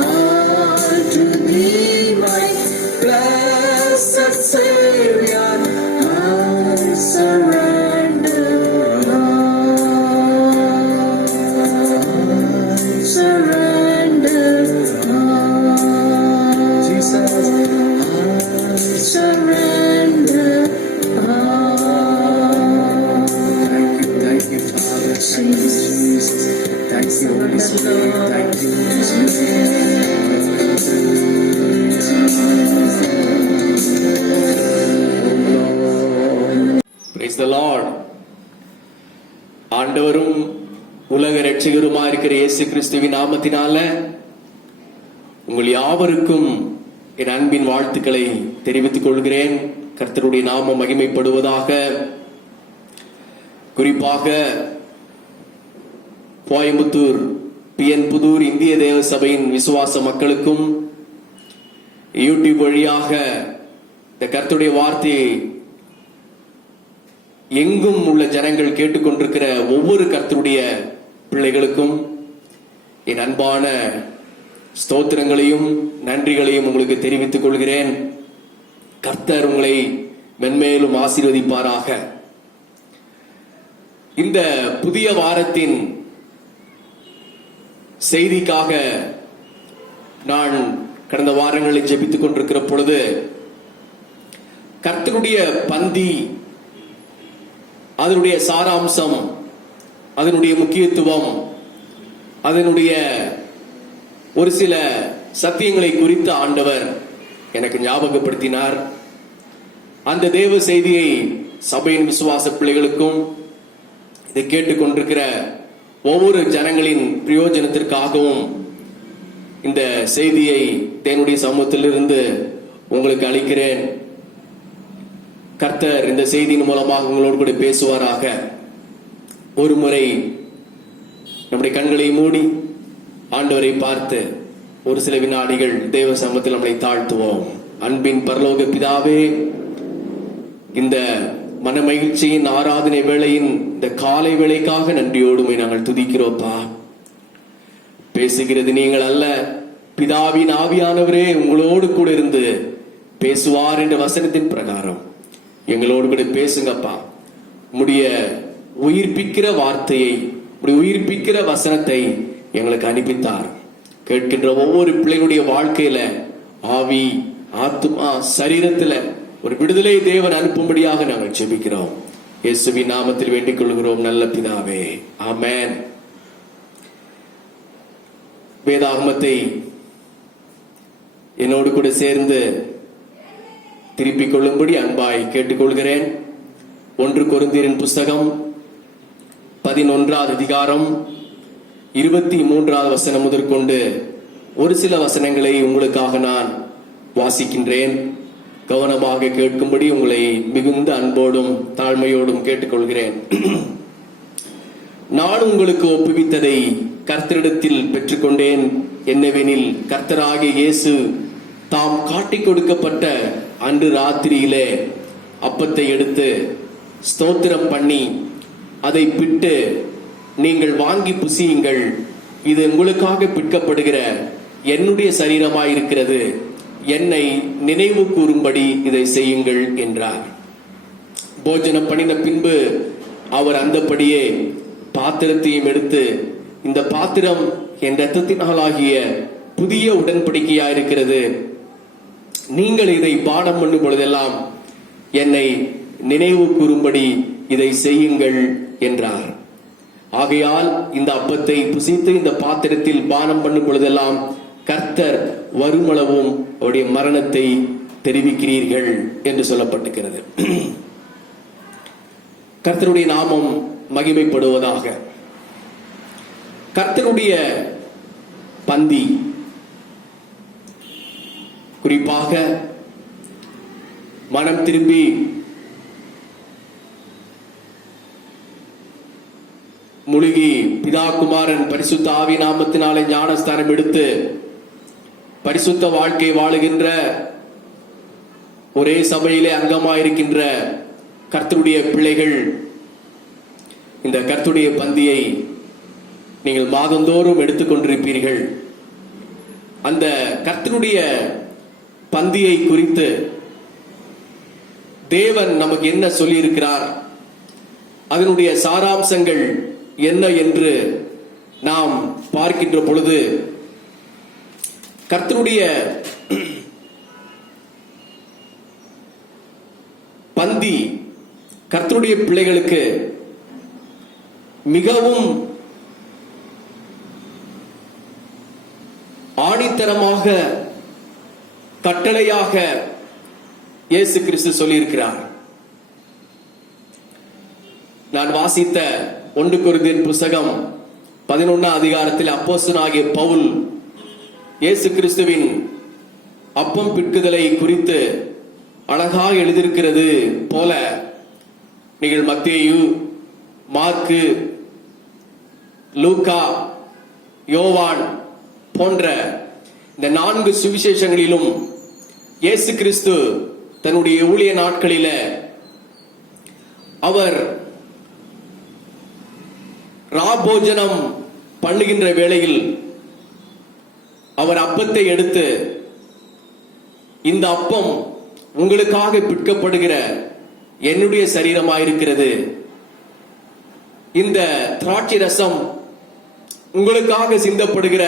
all to Thee, my blessed Savior. I surrender all. I surrender all. Jesus, I surrender all. Thank you, Father. Thank you, Jesus. Thank you, Holy Spirit. Thank you, Holy Spirit. Praise the Lord. ஆண்டவரும் உலக இரட்சகருமா இருக்கிற இயேசு கிறிஸ்துவின் நாமத்தினால உங்கள் யாவருக்கும் என் அன்பின் வாழ்த்துக்களை தெரிவித்துக் கொள்கிறேன். கர்த்தருடைய நாமம் மகிமைப்படுவதாக. குறிப்பாக கோயம்புத்தூர் PN புதூர் இந்திய தேவ சபையின் விசுவாச மக்களுக்கும் யூடியூப் வழியாக இந்த கர்த்தருடைய வார்த்தையை எங்கும் உள்ள ஜனங்கள் கேட்டுக்கொண்டிருக்கிற ஒவ்வொரு கர்த்தருடைய பிள்ளைகளுக்கும் என் அன்பான ஸ்தோத்திரங்களையும் நன்றிகளையும் உங்களுக்கு தெரிவித்துக் கொள்கிறேன். கர்த்தர் உங்களை மென்மேலும் ஆசீர்வதிப்பாராக. இந்த புதிய வாரத்தின் செய்திக்காக நான் கடந்த வாரங்களில் ஜெபித்துக் கொண்டிருக்கிற பொழுது கர்த்தருடைய பந்தி, அதனுடைய சாராம்சம், அதனுடைய முக்கியத்துவம், அதனுடைய ஒரு சில சத்தியங்களை குறித்த ஆண்டவர் எனக்கு ஞாபகப்படுத்தினார். அந்த தேவ செய்தியை சபையின் விசுவாச பிள்ளைகளுக்கும் இதை கேட்டுக்கொண்டிருக்கிற ஒவ்வொரு ஜனங்களின் பிரயோஜனத்திற்காகவும் இந்த செய்தியை தேவனுடைய சமூகத்திலிருந்து உங்களுக்கு அளிக்கிறேன். கர்த்தர் இந்த செய்தியின் மூலமாக உங்களோடு கூட பேசுவாராக. ஒரு முறை நம்முடைய கண்களை மூடி ஆண்டவரை பார்த்து ஒரு சில வினாடிகள் தேவ சமூகத்தில் நம்மை தாழ்த்துவோம். அன்பின் பரலோக பிதாவே, இந்த மன மகிழ்ச்சியின் ஆராதனை வேளையின் இந்த காலை வேளைக்காக நன்றியோடுமை நாங்கள் துதிக்கிறோப்பா. பேசுகிறது நீங்கள் அல்ல, பிதாவின் ஆவியானவரே உங்களோடு கூட இருந்து பேசுவார் என்ற வசனத்தின் பிரகாரம் எங்களோடு கூட பேசுங்கப்பா. உம்முடைய உயிர்ப்பிக்கிற வார்த்தையை, உம்முடைய உயிர்ப்பிக்கிற வசனத்தை எங்களுக்கு அனுப்பித்தார். கேட்கின்ற ஒவ்வொரு பிள்ளைகளுடைய வாழ்க்கையில ஆவி, ஆத்துமா, சரீரத்துல ஒரு விடுதலை தேவன் அனுப்பும்படியாக நாங்கள் ஜெபிக்கிறோம். இயேசுவின் நாமத்தில் வேண்டிக் கொள்கிறோம் நல்ல பிதாவே, ஆமென். வேதாகமத்தை என்னோடு கூட சேர்ந்து திருப்பிக் கொள்ளும்படி அன்பாய் கேட்டுக்கொள்கிறேன். 1 கொரிந்தியரின் புஸ்தகம் 11வது அதிகாரம் 23வது வசனம் முதற்கொண்டு ஒரு சில வசனங்களை உங்களுக்காக நான் வாசிக்கின்றேன். கவனமாக கேட்கும்படி உங்களை மிகுந்த அன்போடும் தாழ்மையோடும் கேட்டுக்கொள்கிறேன். நான் உங்களுக்கு ஒப்புவித்ததை கர்த்தரிடத்தில் பெற்றுக்கொண்டேன். என்னவெனில், கர்த்தராகிய இயேசு தாம் காட்டிக் கொடுக்கப்பட்ட அன்று ராத்திரியிலே அப்பத்தை எடுத்து ஸ்தோத்திரம் பண்ணி அதை பிட்டு, நீங்கள் வாங்கி புசியுங்கள், இது உங்களுக்காக பிற்கப்படுகிற என்னுடைய சரீரமாயிருக்கிறது, என்னை நினைவு கூறும்படி இதை செய்யுங்கள் என்றார். போஜனம் பண்ணின பின்பு அவர் அந்தபடியே பாத்திரத்தையும் எடுத்து, இந்த பாத்திரம் என் இரத்தத்தினாலாகிய புதிய உடன்படிக்கையாயிருக்கிறது, நீங்கள் இதை பானம் பண்ணும் பொழுதெல்லாம் என்னை நினைவு கூறும்படி இதை செய்யுங்கள் என்றார். ஆகையால் இந்த அப்பத்தை புசித்து இந்த பாத்திரத்தில் பானம் பண்ணும் பொழுதெல்லாம் கர்த்தர் வருமளவும் அவருடைய மரணத்தை தெரிவிக்கிறீர்கள் என்று சொல்லப்பட்டிருக்கிறது. கர்த்தருடைய நாமம் மகிமைப்படுவதாக. கர்த்தருடைய பந்தி, குறிப்பாக மனம் திரும்பி முழுகி பிதா குமாரன் பரிசுத்த ஆவி நாமத்தினாலே ஞானஸ்தானம் எடுத்து பரிசுத்த வாழ்க்கை வாழுகின்ற ஒரே சபையிலே அங்கமாயிருக்கின்ற கர்த்தருடைய பிள்ளைகள் இந்த கர்த்தருடைய பந்தியை நீங்கள் மாதந்தோறும் எடுத்துக்கொண்டிருப்பீர்கள். அந்த கர்த்தருடைய பந்தியை குறித்து தேவன் நமக்கு என்ன சொல்லியிருக்கிறார், அதனுடைய சாராம்சங்கள் என்ன என்று நாம் பார்க்கின்ற பொழுது, கர்த்தருடைய பந்தி கர்த்தருடைய பிள்ளைகளுக்கு மிகவும் ஆணித்தரமாக கட்டளையாக இயேசு கிறிஸ்து சொல்லியிருக்கிறார். நான் வாசித்த 1 கொரிந்தியர் புஸ்தகம் 11 அதிகாரத்தில் அப்போஸ்தலனாகிய பவுல் இயேசு கிறிஸ்துவின் அப்பம் பிற்குதலை குறித்து அழகாக எழுதியிருக்கிறது போல, நீங்கள் மத்தேயு, மார்க்கு, லூக்கா, யோவான் போன்ற இந்த 4 சுவிசேஷங்களிலும் இயேசு கிறிஸ்து தன்னுடைய ஊழிய நாட்களில அவர் ராபோஜனம் பண்ணுகின்ற வேளையில் அவர் அப்பத்தை எடுத்து, இந்த அப்பம் உங்களுக்காக பிற்கப்படுகிற என்னுடைய சரீரமாயிருக்கிறது, இந்த திராட்சை ரசம் உங்களுக்காக சிந்தப்படுகிற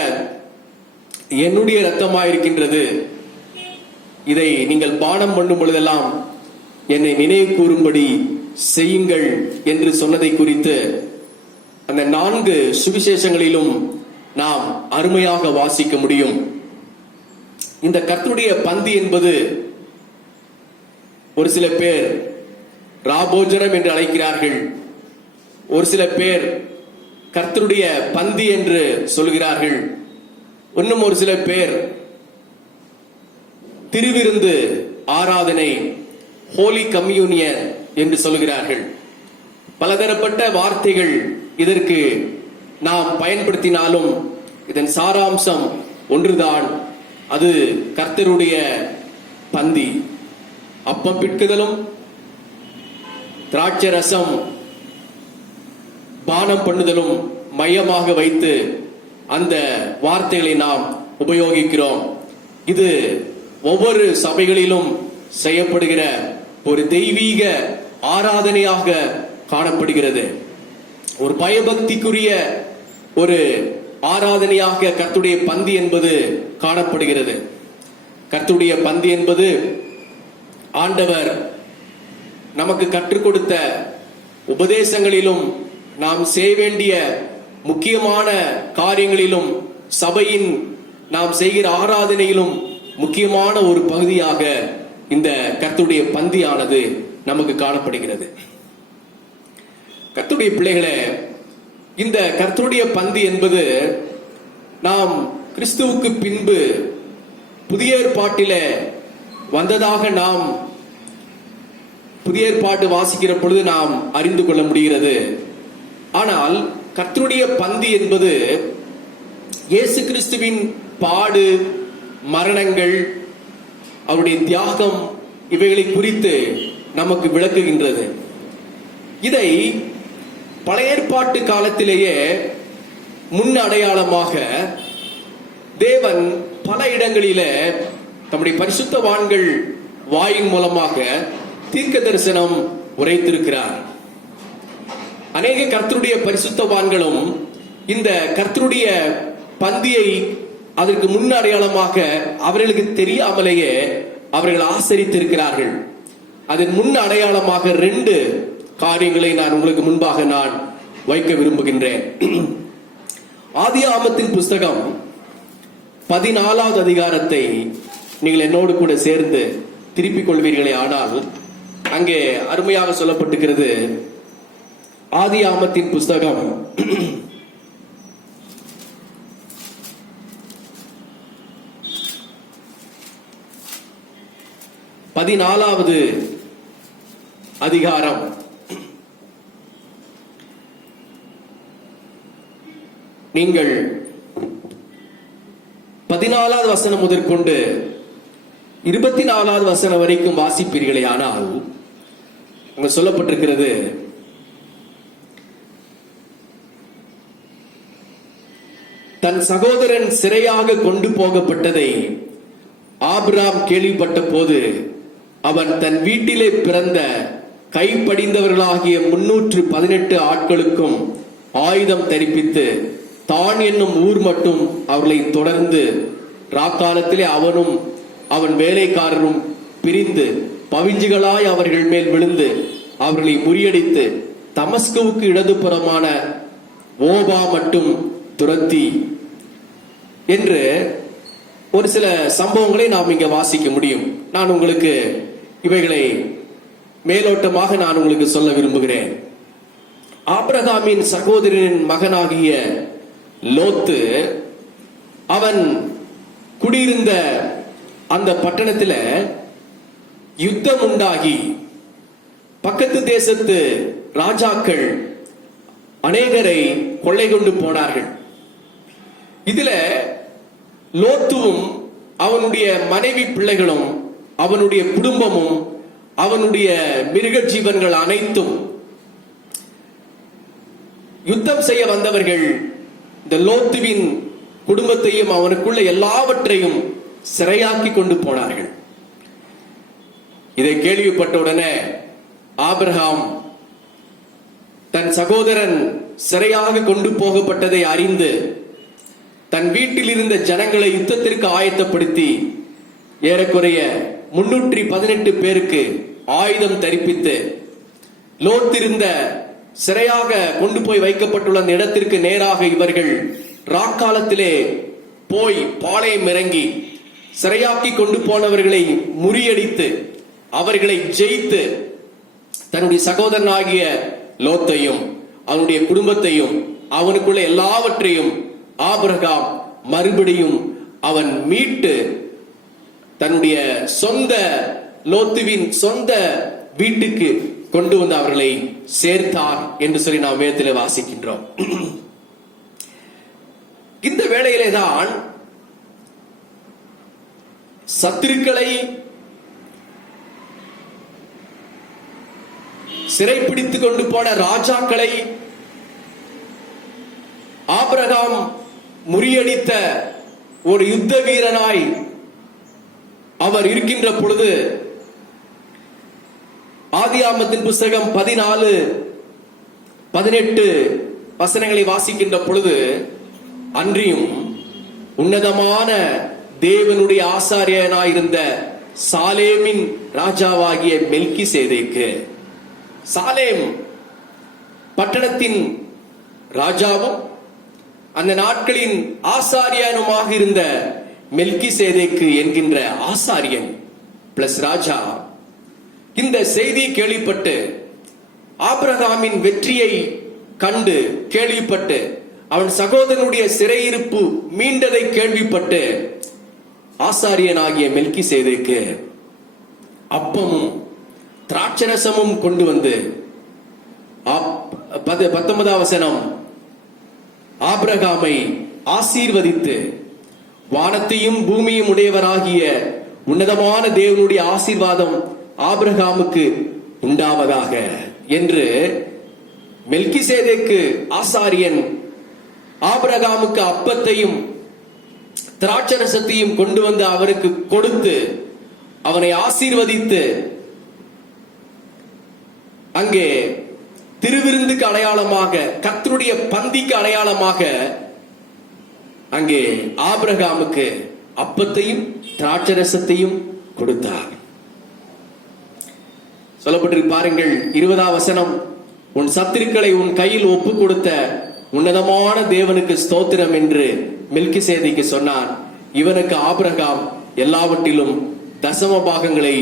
என்னுடைய இரத்தமாயிருக்கின்றது, இதை நீங்கள் பானம் பண்ணும் பொழுதெல்லாம் என்னை நினைவு கூறும்படி செய்யுங்கள் என்று சொன்னதை குறித்து அந்த 4 சுவிசேஷங்களிலும் நாம் அருமையாக வாசிக்க முடியும். இந்த கர்த்தருடைய பந்தி என்பது ஒரு சில பேர் ராபோஜனம் என்று அழைக்கிறார்கள், ஒரு சில பேர் கர்த்தருடைய பந்தி என்று சொல்கிறார்கள், இன்னும் ஒரு சில பேர் திருவிருந்து ஆராதனை, ஹோலி கம்யூனியன் என்று சொல்கிறார்கள். பலதரப்பட்ட வார்த்தைகள் இதற்கு நாம் பயன்படுத்தினாலும் இதன் சாராம்சம் ஒன்றுதான், அது கர்த்தருடைய பந்தி. அப்பம் பிற்குதலும் திராட்சை ரசம் பானம் பண்ணுதலும் மையமாக வைத்து அந்த வார்த்தைகளை நாம் உபயோகிக்கிறோம். இது ஒவ்வொரு சபைகளிலும் செய்யப்படுகிற ஒரு தெய்வீக ஆராதனையாக காணப்படுகிறது. ஒரு பயபக்திக்குரிய ஒரு ஆராதனையாக கர்த்தருடைய பந்தி என்பது காணப்படுகிறது. கர்த்தருடைய பந்தி என்பது ஆண்டவர் நமக்கு கற்றுக் கொடுத்த உபதேசங்களிலும் நாம் செய்ய வேண்டிய முக்கியமான காரியங்களிலும் சபையின் நாம் செய்கிற ஆராதனையிலும் முக்கியமான ஒரு பகுதியாக இந்த கர்த்தருடைய பந்தியானது நமக்கு காணப்படுகிறது. கர்த்தருடைய பிள்ளைகளே, இந்த கர்த்தருடைய பந்தி என்பது நாம் கிறிஸ்துவுக்கு பின்பு புதிய ஏற்பாட்டிலே வந்ததாக நாம் புதிய ஏற்பாட்டு வாசிக்கிற பொழுது நாம் அறிந்து கொள்ள முடிகிறது. ஆனால் கர்த்தருடைய பந்தி என்பது இயேசு கிறிஸ்துவின் பாடு, மரணங்கள், அவருடைய தியாகம், இவைகளை குறித்து நமக்கு விளக்குகின்றது. இதை பழைய ஏற்பாட்டு காலத்திலேயே முன் அடையாளமாக தேவன் பல இடங்களிலே நம்முடைய பரிசுத்தவான்கள் வாயின் மூலமாக தீர்க்க தரிசனம் உரைத்திருக்கிறார். அநேக கர்த்தருடைய பரிசுத்தவான்களும் இந்த கர்த்தருடைய பந்தியை அதற்கு முன் அடையாளமாக அவர்களுக்கு தெரியாமலேயே அவர்கள் ஆசரித்திருக்கிறார்கள். அதன் முன் அடையாளமாக 2 காரியங்களை நான் உங்களுக்கு முன்பாக நான் வைக்க விரும்புகின்றேன். ஆதியாகமத்தின் புஸ்தகம் 14வது அதிகாரத்தை நீங்கள் என்னோடு கூட சேர்ந்து திருப்பிக் கொள்வீர்களே ஆனால் அங்கே அருமையாக சொல்லப்பட்டிருக்கிறது. ஆதியாகமத்தின் புஸ்தகம் 14வது அதிகாரம் நீங்கள் 14வது வசனம் முதற்கொண்டு 24வது வசனம் வரைக்கும் வாசிப்பீர்களே ஆனால் அங்க சொல்லப்பட்டிருக்கிறது, தன் சகோதரன் சிறையாக கொண்டு போகப்பட்டதை ஆபிரகாம் கேள்விப்பட்ட போது அவன் தன் வீட்டிலே பிறந்த கைப்படிந்தவர்களாகிய 318 ஆட்களுக்கும் ஆயுதம் தரிப்பித்து தான் என்னும் ஊர் மட்டும் அவர்களை தொடர்ந்து ராக்காலத்திலே அவனும் அவன் வேலைக்காரரும் பிரிந்து பவிஞ்சுகளாய் அவர்கள் மேல் விழுந்து அவர்களை முறியடித்து தமஸ்குவுக்கு இடதுபுறமான ஓபா மட்டும் துரத்தி என்று ஒரு சில சம்பவங்களை நாம் இங்க வாசிக்க முடியும். நான் உங்களுக்கு இவைகளை மேலோட்டமாக நான் உங்களுக்கு சொல்ல விரும்புகிறேன். ஆபிரகாமின் சகோதரனின் மகனாகிய லோத்து அவன் குடியிருந்த அந்த பட்டணத்தில் யுத்தம் உண்டாகி பக்கத்து தேசத்து ராஜாக்கள் அநேகரை கொள்ளை கொண்டு போனார்கள். இதுல லோத்துவும் அவனுடைய மனைவி பிள்ளைகளும் அவனுடைய குடும்பமும் அவனுடைய மிருக ஜீவன்கள் அனைத்தும் யுத்தம் செய்ய வந்தவர்கள் இந்த லோத்துவின் குடும்பத்தையும் அவனுக்குள்ள எல்லாவற்றையும் சிறையாக்கி கொண்டு போனார்கள். இதை கேள்விப்பட்ட உடனே ஆபிரகாம் தன் சகோதரன் சிறையாக கொண்டு போகப்பட்டதை அறிந்து தன் வீட்டில் இருந்த ஜனங்களை யுத்தத்திற்கு ஆயத்தப்படுத்தி ஏறக்குறைய 318 பேருக்கு ஆயுதம் தரிப்பித்து லோத்திருந்த சிறையாக கொண்டு போய் வைக்கப்பட்டுள்ள அந்த இடத்திற்கு நேராக இவர்கள் ராக்காலத்திலே போய் பாளையம் இறங்கி சிறையாக்கி கொண்டு போனவர்களை முறியடித்து அவர்களை ஜெயித்து தன்னுடைய சகோதரனாகிய லோத்தையும் அவனுடைய குடும்பத்தையும் அவனுக்குள்ள எல்லாவற்றையும் ஆபிரகாம் மறுபடியும் அவன் மீட்டு தன்னுடைய சொந்த லோத்துவின் சொந்த வீட்டுக்கு கொண்டு வந்து அவர்களை சேர்த்தார் என்று சொல்லி நாம் வேதத்தில் வாசிக்கின்றோம். இந்த வேளையிலே தான் சத்துருக்களை சிறைப்பிடித்துக் கொண்டு போன ராஜாக்களை ஆபிரகாம் முறியடித்த ஒரு யுத்த வீரனாய் அவர் இருக்கின்ற பொழுது ஆதியாகமத்தின் புஸ்தகம் 14-18 வசனங்களை வாசிக்கின்ற பொழுது, அன்றியும் உன்னதமான தேவனுடைய ஆசாரியனாயிருந்த சாலேமின் ராஜாவாகிய மெல்கிசேதேக்கு, சாலேம் பட்டணத்தின் ராஜாவும் அந்த நாட்களின் ஆசாரியனுமாக இருந்த மெல்கிசேதேக்கு என்கின்ற ஆசாரியன் பிளஸ் ராஜா இந்த செய்தி கேள்விப்பட்டு ஆபிரகாமின் வெற்றியை கண்டு கேள்விப்பட்டு அவன் சகோதரனுடைய சிறையிருப்பு மீண்டதை கேள்விப்பட்டு ஆசாரியனாகிய மெல்கிசேதேக்கு அப்பமும் திராட்சரசமும் கொண்டு வந்து 19 வசனம், ஆபிரகாமை ஆசீர்வதித்து வானத்தையும் பூமியும் உடையவராகிய உன்னதமான தேவனுடைய ஆசீர்வாதம் ஆபிரகாமுக்கு உண்டாவதாக என்று மெல்கிசேதேக்கு ஆசாரியன் ஆபிரகாமுக்கு அப்பத்தையும் திராட்சரசத்தையும் கொண்டு வந்து அவருக்கு கொடுத்து அவனை ஆசீர்வதித்து அங்கே திருவிருந்துக்கு அடையாளமாக, கர்த்தருடைய பந்திக்கு அடையாளமாக அங்கே ஆபிரகாமுக்கு அப்பத்தையும் திராட்சரசத்தையும் கொடுத்தார். சொல்லப்பட்டிருக்கு பாருங்கள், 20 வசனம், உன் சத்துருக்களை உன் கையில் ஒப்பு கொடுத்த உன்னதமான தேவனுக்கு ஸ்தோத்திரம் என்று மெல்கிசேதேக்கு சொன்னான். இவனுக்கு ஆபிரகாம் எல்லாவற்றிலும் தசம பாகங்களை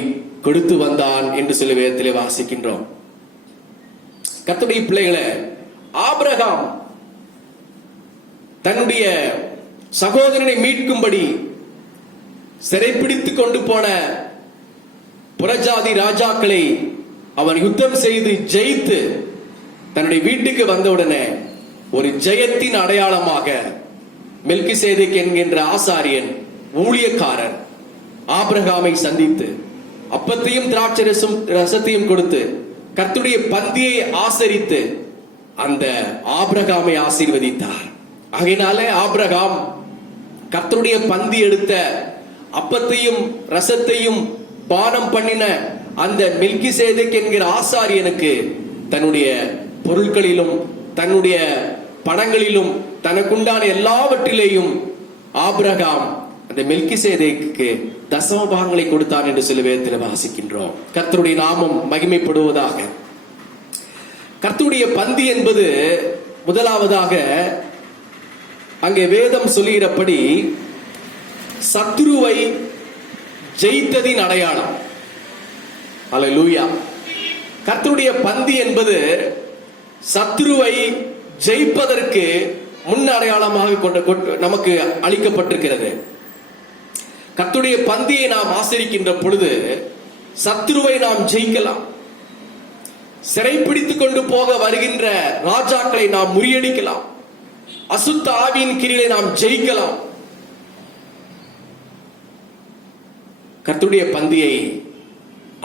கொடுத்து வந்தான் என்று சில வேதத்திலே வாசிக்கின்றோம். கர்த்தருடைய பிள்ளைகளே, ஆபிரகாம் தன்னுடைய சகோதரனை மீட்கும்படி சிறைப்பிடித்துக் கொண்டு போன புறஜாதி ராஜாக்களை அவன் யுத்தம் செய்து ஜெயித்து தன்னுடைய வீட்டுக்கு வந்தவுடனே ஒரு ஜெயத்தின் அடையாளமாக மெல்கிசேதேக் என்கின்ற ஆசாரியன் ஊழியக்காரன் ஆபிரகாமை சந்தித்து அப்பத்தையும் திராட்சரசத்தையும் கொடுத்து கர்த்தருடைய பந்தியை ஆசரித்து அந்த ஆபிரகாமை ஆசீர்வதித்தார். ஆகையினாலே ஆபிரகாம் கர்த்தருடைய பந்தி எடுத்த அப்பத்தையும் ரசத்தையும் பானம் பண்ணின அந்த மெல்கிசேதேக் என்கிற ஆசாரியனுக்கு தன்னுடைய பொருட்களிலும் தன்னுடைய பணங்களிலும் தனக்குண்டான எல்லாவற்றிலேயும் ஆபிரகாம் அந்த மெல்கிசேதேக்கு தசம பாகங்களை கொடுத்தான் என்று சில வேதத்தில் வாசிக்கின்றோம். கர்த்தருடைய நாமம் மகிமைப்படுவதாக. கர்த்தருடைய பந்தி என்பது முதலாவதாக அங்கே வேதம் சொல்லுகிறபடி சத்ருவை ஜெயித்ததின் அடையாளம். அல்லேலூயா. கர்த்தருடைய பந்தி என்பது சத்ருவை ஜெயிப்பதற்கு முன் அடையாளமாக நமக்கு அளிக்கப்பட்டிருக்கிறது. கர்த்தருடைய பந்தியை நாம் ஆசரிக்கின்ற பொழுது சத்ருவை நாம் ஜெயிக்கலாம். சிறைப்பிடித்துக் கொண்டு போக வருகின்ற ராஜாக்களை நாம் முறியடிக்கலாம். அசுத்த ஆவியின் கிரியை நாம் ஜெயிக்கலாம். கர்த்தருடைய பந்தியை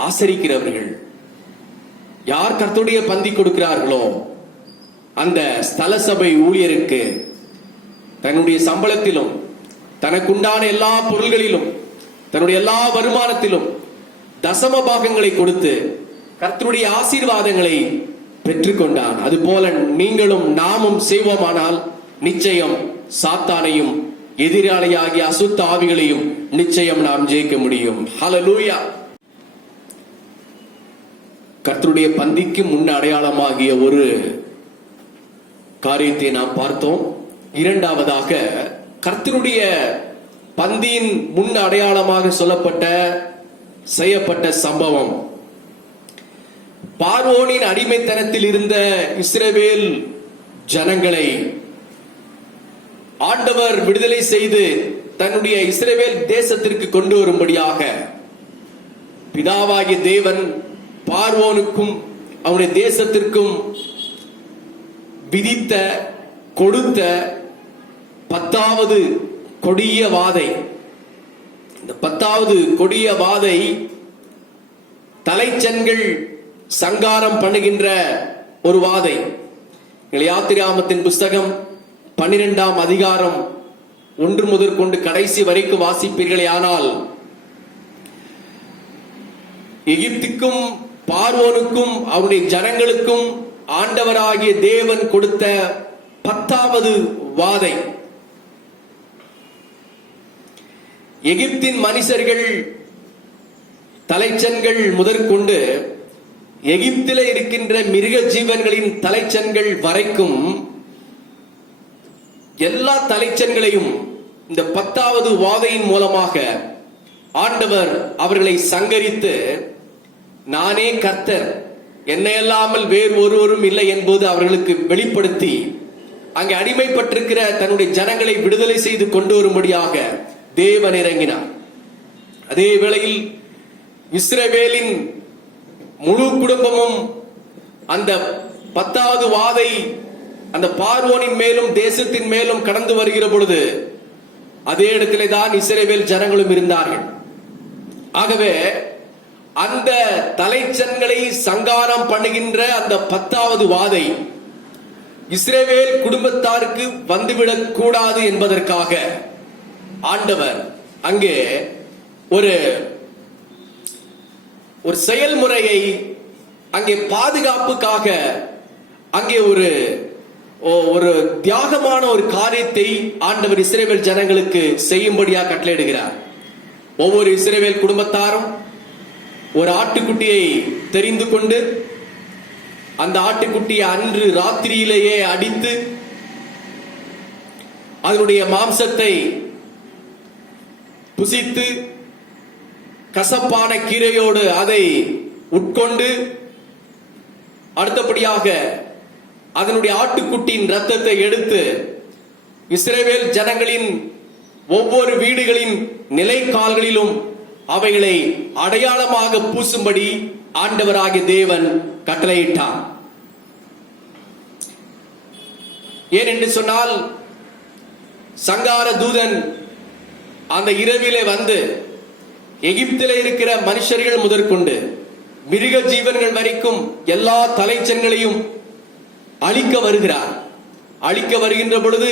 ஆசரிக்கிறவர்கள் யார் கர்த்தருடைய பந்தி கொடுக்கிறார்களோ அந்த ஸ்தல சபை ஊழியருக்கு தன்னுடைய சம்பளத்திலும் தனக்குண்டான எல்லா பொருள்களிலும் தன்னுடைய எல்லா வருமானத்திலும் தசம பாகங்களை கொடுத்து கர்த்தருடைய ஆசீர்வாதங்களை பெற்றுக்கொண்டான். அதுபோல நீங்களும் நாமும் செய்வோமானால் நிச்சயம் சாத்தானையும் எதிராளியாகிய அசுத்த ஆவிகளையும் நிச்சயம் நாம் ஜெயிக்க முடியும். ஹல்லேலூயா. கர்த்தருடைய பந்திக்கு முன் அடையாளமாகிய ஒரு காரியத்தை நாம் பார்த்தோம். இரண்டாவதாக கர்த்தருடைய பந்தியின் முன் அடையாளமாக செய்யப்பட்ட சம்பவம், பார்வோனின் அடிமைத்தனத்தில் இருந்த இஸ்ரவேல் ஜனங்களை ஆண்டவர் விடுதலை செய்து தன்னுடைய இஸ்ரவேல் தேசத்திற்கு கொண்டு வரும்படியாக பிதாவாகிய தேவன் பார்வோனுக்கும் அவனுடைய தேசத்திற்கும் விதித்த கொடுத்த 10வது கொடிய வாதை. இந்த 10வது கொடிய வாதை தலைச்சன்கள் சங்காரம் பண்ணுகின்ற ஒரு வாதை. யாத்திராகமத்தின் புஸ்தகம் 12ஆம் அதிகாரம் 1 முதற்கொண்டு கடைசி வரைக்கும் வாசிப்பீர்களே ஆனால் எகிப்துக்கும் பார்வோனுக்கும் அவருடைய ஜனங்களுக்கும் ஆண்டவராகிய தேவன் கொடுத்த 10வது வாதை. எகிப்தின் மனுஷர்கள் தலைச்சன்கள் முதற்கொண்டு எகிப்திலே இருக்கின்ற மிருக ஜீவன்களின் தலைச்சன்கள் வரைக்கும் எல்லா தலைச்சன்களையும் இந்த 10வது வாதையின் மூலமாக ஆண்டவர் அவர்களை சங்கரித்து, நானே கர்த்தர், என்னை அல்லாமல் வேறு ஒருவரும் இல்லை என்பது அவர்களுக்கு வெளிப்படுத்தி அங்கே அடிமைப்பட்டிருக்கிற தன்னுடைய ஜனங்களை விடுதலை செய்து கொண்டு வரும்படியாக தேவன் இறங்கினார். அதே வேளையில் இஸ்ரவேலின் முழு குடும்பமும் அந்த 10வது வாதை அந்த பார்வோனின் மேலும் தேசத்தின் மேலும் கடந்து வருகிற பொழுது அதே இடத்திலே தான் இஸ்ரவேல் ஜனங்களும் இருந்தார்கள். ஆகவே அந்த தலைச்சன்களை சங்காரம் பண்ணுகின்ற அந்த 10வது வாதை இஸ்ரவேல் குடும்பத்தாருக்கு வந்துவிடக் கூடாது என்பதற்காக ஆண்டவர் அங்கே ஒரு செயல்முறையை, அங்கே பாதுகாப்புக்காக அங்கே ஒரு தியாகமான ஒரு காரியத்தை ஆண்டவர் இஸ்ரவேல் ஜனங்களுக்கு செய்யும்படியாக கட்டளையிடுகிறார். ஒவ்வொரு இஸ்ரவேல் குடும்பத்தாரும் ஒரு ஆட்டுக்குட்டியை தெரிந்து கொண்டு அந்த ஆட்டுக்குட்டியை அன்று ராத்திரியிலேயே அடித்து அதனுடைய மாம்சத்தை புசித்து கசப்பான கீரையோடு அதை உட்கொண்டு அடுத்தபடியாக அதனுடைய ஆட்டுக்குட்டியின் இரத்தத்தை எடுத்து இஸ்ரவேல் ஜனங்களின் ஒவ்வொரு வீடுகளின் நிலைக்கால்களிலும் அவைகளை அடையாளமாக பூசும்படி ஆண்டவராகிய தேவன் கட்டளையிட்டார். ஏனென்று சொன்னால் சங்கார தூதன் அந்த இரவிலே வந்து எகிப்திலே இருக்கிற மனுஷர்கள் முதற்கொண்டு மிருக ஜீவன்கள் வரைக்கும் எல்லா தலைச்சன்களையும் அழிக்க வருகிறார். அழிக்க வருகின்ற பொழுது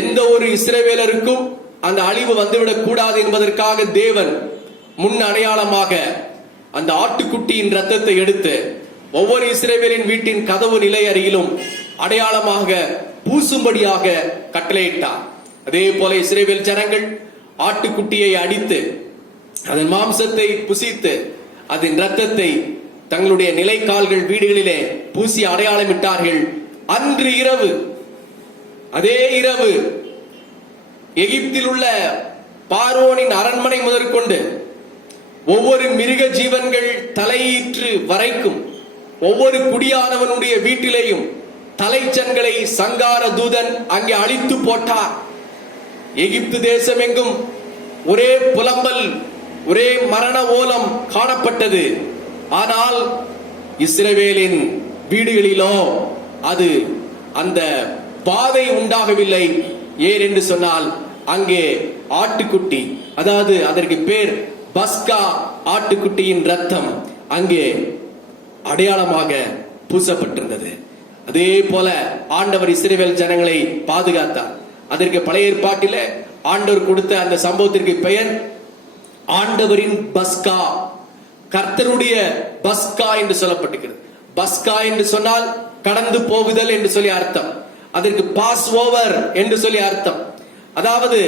எந்த ஒரு இஸ்ரவேலருக்கும் அந்த அழிவு வந்துவிடக் கூடாது என்பதற்காக தேவன் முன் அடையாளமாக அந்த ஆட்டுக்குட்டியின் இரத்தத்தை எடுத்து ஒவ்வொரு இஸ்ரவேலின் வீட்டின் கதவு நிலை அருகிலும் அடையாளமாக பூசும்படியாக கட்டளையிட்டார். அதே போல இஸ்ரவேல் ஜனங்கள் ஆட்டுக்குட்டியை அடித்து அதன் மாம்சத்தை புசித்து அதன் இரத்தத்தை தங்களுடைய நிலைக்கால்கள் வீடுகளிலே பூசி அடையாளமிட்டார்கள். அன்று இரவு, அதே இரவு எகிப்தில் உள்ள பார்வோனின் அரண்மனை முதற்கொண்டு ஒவ்வொரு மிருக ஜீவன்கள் தலையீற்று வரைக்கும் ஒவ்வொரு குடியானவனுடைய வீட்டிலேயும் தலைச்சன்களை சங்கார தூதன் அங்கே அழித்து போட்டார். எகிப்து தேசம் எங்கும் ஒரே புலம்பல், ஒரே மரண ஓலம் காணப்பட்டது. ஆனால் இஸ்ரவேலின் வீடுகளிலோ அது அந்த பாதை உண்டாகவில்லை. ஏன் என்று சொன்னால் அங்கே ஆட்டுக்குட்டி, அதாவது அதற்கு பேர் பஸ்கா, ஆட்டுக்குட்டியின் ரத்தம் அங்கே அடையாளமாக பூசப்பட்டிருந்தது. அதே போல ஆண்டவர் இஸ்ரவேல் ஜனங்களை பாதுகாத்தார். அதற்கு பழைய ஏற்பாட்டிலே ஆண்டவர் கொடுத்த அந்த சம்பவத்திற்கு பெயர் ஆண்டவரின் பஸ்கா, கர்த்தருடைய பஸ்கா என்று சொல்லப்பட்டிருக்கிறது. பஸ்கா என்று சொன்னால் கடந்து போகுதல் என்று சொல்லி அர்த்தம். அதற்கு பாஸ் ஓவர் என்று சொல்லி அர்த்தம். அதாவது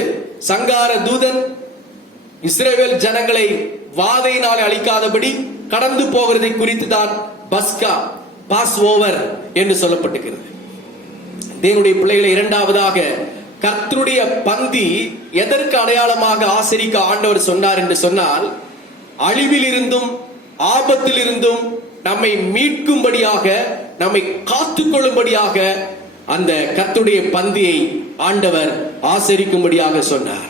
சங்கார தூதன் இஸ்ரவேல் ஜனங்களை வாதையினால் அழிக்காதபடி கடந்து போகிறதை குறித்து தான் பஸ்கா, பாஸ் ஓவர் என்று சொல்லப்பட்டிருக்கிறது. தேவனுடைய பிள்ளைகளை, இரண்டாவதாக கர்த்தருடைய பந்தி எதற்கு அடையாளமாக ஆசரிக்க ஆண்டவர் சொன்னார் என்று சொன்னால் அழிவில் இருந்தும் ஆபத்தில் இருந்தும் நம்மை மீட்கும்படியாக, நம்மை காத்துக்கொள்ளும்படியாக அந்த கர்த்தருடைய பந்தியை ஆண்டவர் ஆசரிக்கும்படியாக சொன்னார்.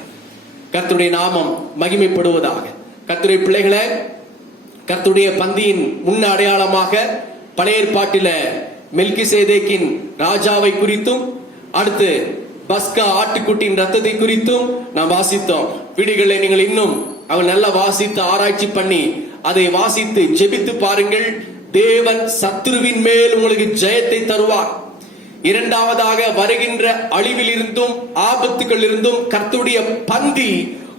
கர்த்தருடைய நாமம் மகிமைப்படுவதாக. கர்த்தருடைய பிள்ளைகளை, கர்த்தருடைய பந்தியின் முன் அடையாளமாக பழைய ஏற்பாட்டில் மெல்கிசேதேக்கின் ராஜாவை குறித்தும் அடுத்து பஸ்கா ஆட்டுக்குட்டியின் ரத்தத்தை குறித்தும் நாம் வாசித்தோம். வீடுகளை நீங்கள் இன்னும் அவள் நல்லா வாசித்து ஆராய்ச்சி பண்ணி அதை வாசித்து ஜெபித்து பாருங்கள். தேவன் சத்துருவின் மேல் உங்களுக்கு ஜெயத்தை தருவார். இரண்டாவதாக வருகின்ற அழிவில் இருந்தும் ஆபத்துகள் இருந்தும் கர்த்தருடைய பந்தி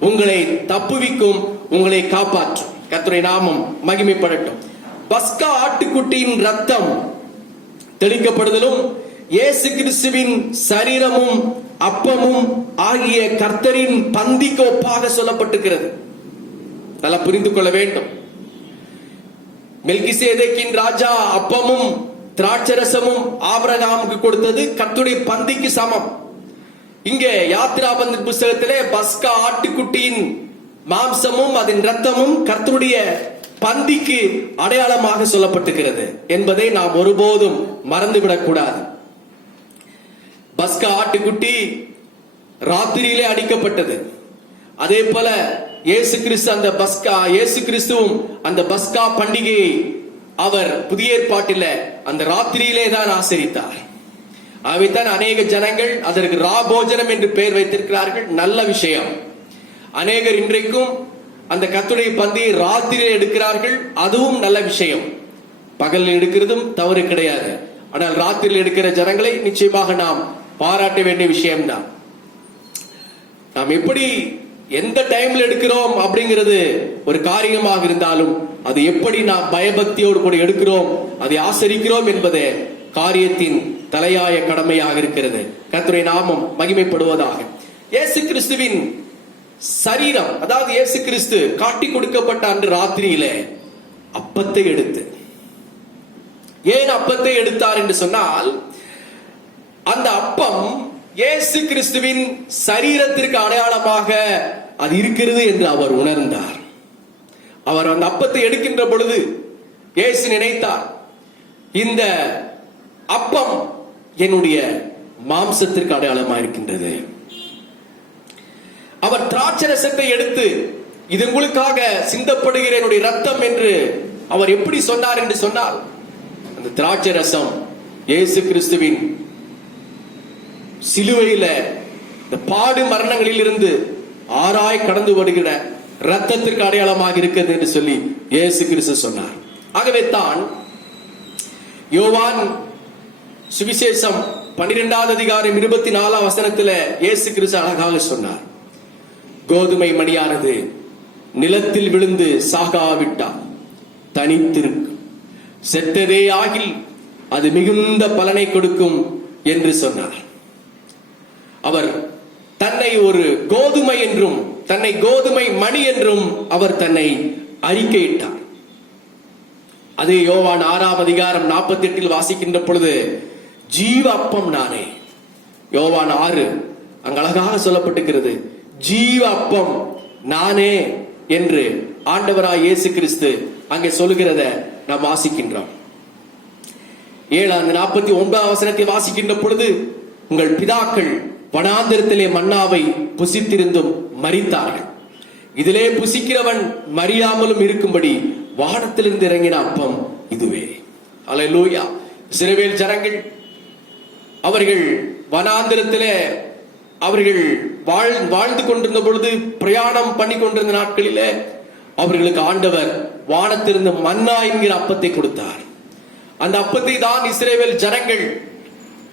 உங்களை தப்புவிக்கும், உங்களை காப்பாற்றும். கர்த்தருடைய நாமம் மகிமைப்படட்டும். பஸ்கா ஆட்டுக்குட்டியின் ரத்தம் தெளிக்கப்படுதலும் இயேசு கிறிஸ்துவின் சரீரமும் அப்பமும் ஆகிய கர்த்தரின் பந்திக்கு ஒப்பாக சொல்லப்பட்டிருக்கிறது. நல்லா புரிந்து கொள்ள வேண்டும். மெல்கிசேதேக்கின் ராஜா அப்பமும் திராட்சரசமும் ஆபிரகாமுக்கு கொடுத்தது கர்த்தருடைய பந்திக்கு சமம். இங்கே யாத்திராபந்த புஸ்தகத்திலே பஸ்கா ஆட்டுக்குட்டியின் மாம்சமும் அதன் ரத்தமும் கர்த்தருடைய பந்திக்கு அடையாளமாக சொல்லப்பட்டிருக்கிறது என்பதை நாம் ஒருபோதும் மறந்துவிடக் கூடாது. பஸ்கா ஆட்டுக்குட்டி ராத்திரியிலே அடிக்கப்பட்டது. அதே போல இயேசு கிறிஸ்துவும் அந்த பஸ்கா பண்டிகையை அவர் புதிய ஏற்பாட்டில் அந்த ராத்திரியிலே தான் ஆசரித்தார். அவைத்தான் அநேக ஜனங்கள் அதற்கு ராபோஜனம் என்று பெயர் வைத்திருக்கிறார்கள். நல்ல விஷயம். அநேகர் இன்றைக்கும் அந்த கர்த்தருடைய பந்தியை ராத்திரியில் எடுக்கிறார்கள். அதுவும் நல்ல விஷயம். பகலில் எடுக்கிறதும் தவறு கிடையாது. ஆனால் ராத்திரியில் எடுக்கிற ஜனங்களை நிச்சயமாக நாம் பாராட்ட வேண்டிய விஷயம்தான். நாம் எப்படி எந்த டைம்ல எடுக்கிறோம் அப்படிங்கிறது ஒரு காரியமாக இருந்தாலும் அது எப்படி நாம் பயபக்தியோடு கூட எடுக்கிறோம், அதை ஆசரிக்கிறோம் என்பது காரியத்தின் தலையாய கடமையாக இருக்கிறது. கர்த்தருடைய நாமம் மகிமைப்படுவதாக. இயேசு கிறிஸ்துவின் சரீரம், அதாவது இயேசு கிறிஸ்து காட்டி கொடுக்கப்பட்ட அன்று ராத்திரியிலே அப்பத்தை எடுத்து, ஏன் அப்பத்தை எடுத்தார் என்று சொன்னால், அந்த அப்பம் இயேசு கிறிஸ்துவின் சரீரத்திற்கு அடையாளமாக அது இருக்கிறது என்று அவர் உணர்ந்தார். அவர் அந்த அப்பத்தை எடுக்கின்ற பொழுது இயேசு நினைத்தார், இந்த அப்பம் என்னுடைய மாம்சத்திற்கு அடையாளமாக இருக்கின்றது. அவர் திராட்சை ரசத்தை எடுத்து, இது உங்களுக்காக சிந்தப்படுகிற என்னுடைய ரத்தம் என்று அவர் எப்படி சொன்னார் என்று சொன்னால், அந்த திராட்சை ரசம் இயேசு கிறிஸ்துவின் சிலுவையில இந்த பாடு மரணங்களில் இருந்து ஆராய் கடந்து வருகிற ரத்தத்திற்கு அடையாளமாக இருக்கிறது என்று சொல்லி இயேசு கிறிஸ்து சொன்னார். ஆகவே தான் யோவான் சுவிசேஷம் 12வது அதிகாரம் 24 வசனத்தில் இயேசு கிறிஸ்து அழகாக சொன்னார், கோதுமை மணியானது நிலத்தில் விழுந்து சாகாவிட்டால் தனித்திருக்கும், செத்ததே ஆகில் அது மிகுந்த பலனை கொடுக்கும் என்று சொன்னார். அவர் தன்னை ஒரு கோதுமை என்றும் தன்னை கோதுமை மணி என்றும் அவர் தன்னை அறிக்கையிட்டார். அதே யோவான் 6ஆம் அதிகாரம் 48 வாசிக்கின்ற பொழுது, ஜீவ அப்பம் நானே. யோவான் 6 அங்க அழகாக சொல்லப்பட்டிருக்கிறது, ஜீவ அப்பம் நானே என்று ஆண்டவராய் இயேசு கிறிஸ்து அங்கே சொல்லுகிறத நாம் வாசிக்கின்றோம். 49 வசனத்தை வாசிக்கின்ற பொழுது, உங்கள் பிதாக்கள் வனாந்திரத்திலே மன்னாவை புசித்திருந்தும் மரித்தார்கள், இதிலே புசிக்கிறவன் மரியாமலும் இருக்கும்படி வானத்திலிருந்து இறங்கின அப்பம் இதுவே. அல்லேலூயா. இஸ்ரவேல் ஜனங்கள் அவர்கள் வனாந்திரத்திலே அவர்கள் வாழ்ந்து கொண்டிருந்த பொழுது, பிரயாணம் பண்ணி கொண்டிருந்த நாட்களிலே அவர்களுக்கு ஆண்டவர் வானத்திலிருந்து மன்னா என்கிற அப்பத்தை கொடுத்தார். அந்த அப்பத்தை தான் இஸ்ரவேல் ஜனங்கள்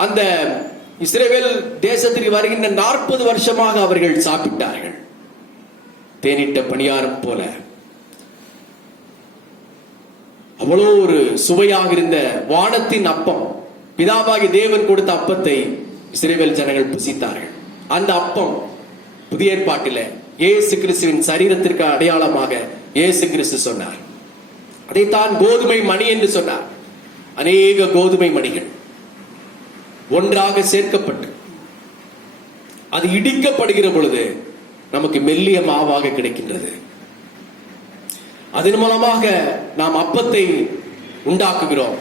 அந்த இஸ்ரவேல் தேசத்திற்கு வருகின்ற 40 வருஷமாக அவர்கள் சாப்பிட்டார்கள். தேனிட்ட பணியாரம் போல அவ்வளோ ஒரு சுவையாக இருந்த வானத்தின் அப்பம், பிதாவாகி தேவன் கொடுத்த அப்பத்தை இஸ்ரவேல் ஜனங்கள் புசித்தார்கள். அந்த அப்பம் புதிய ஏற்பாட்டில் இயேசு கிறிஸ்துவின் சரீரத்திற்கு அடையாளமாக இயேசு கிறிஸ்து சொன்னார். அதைத்தான் கோதுமை மணி என்று சொன்னார். அநேக கோதுமை மணிகள் ஒன்றாக சேர்க்கப்பட்டு அது இடிக்கப்படுகிற பொழுது நமக்கு மெல்லிய மாவாக கிடைக்கின்றது. அதன் மூலமாக நாம் அப்பத்தை உண்டாக்குகிறோம்.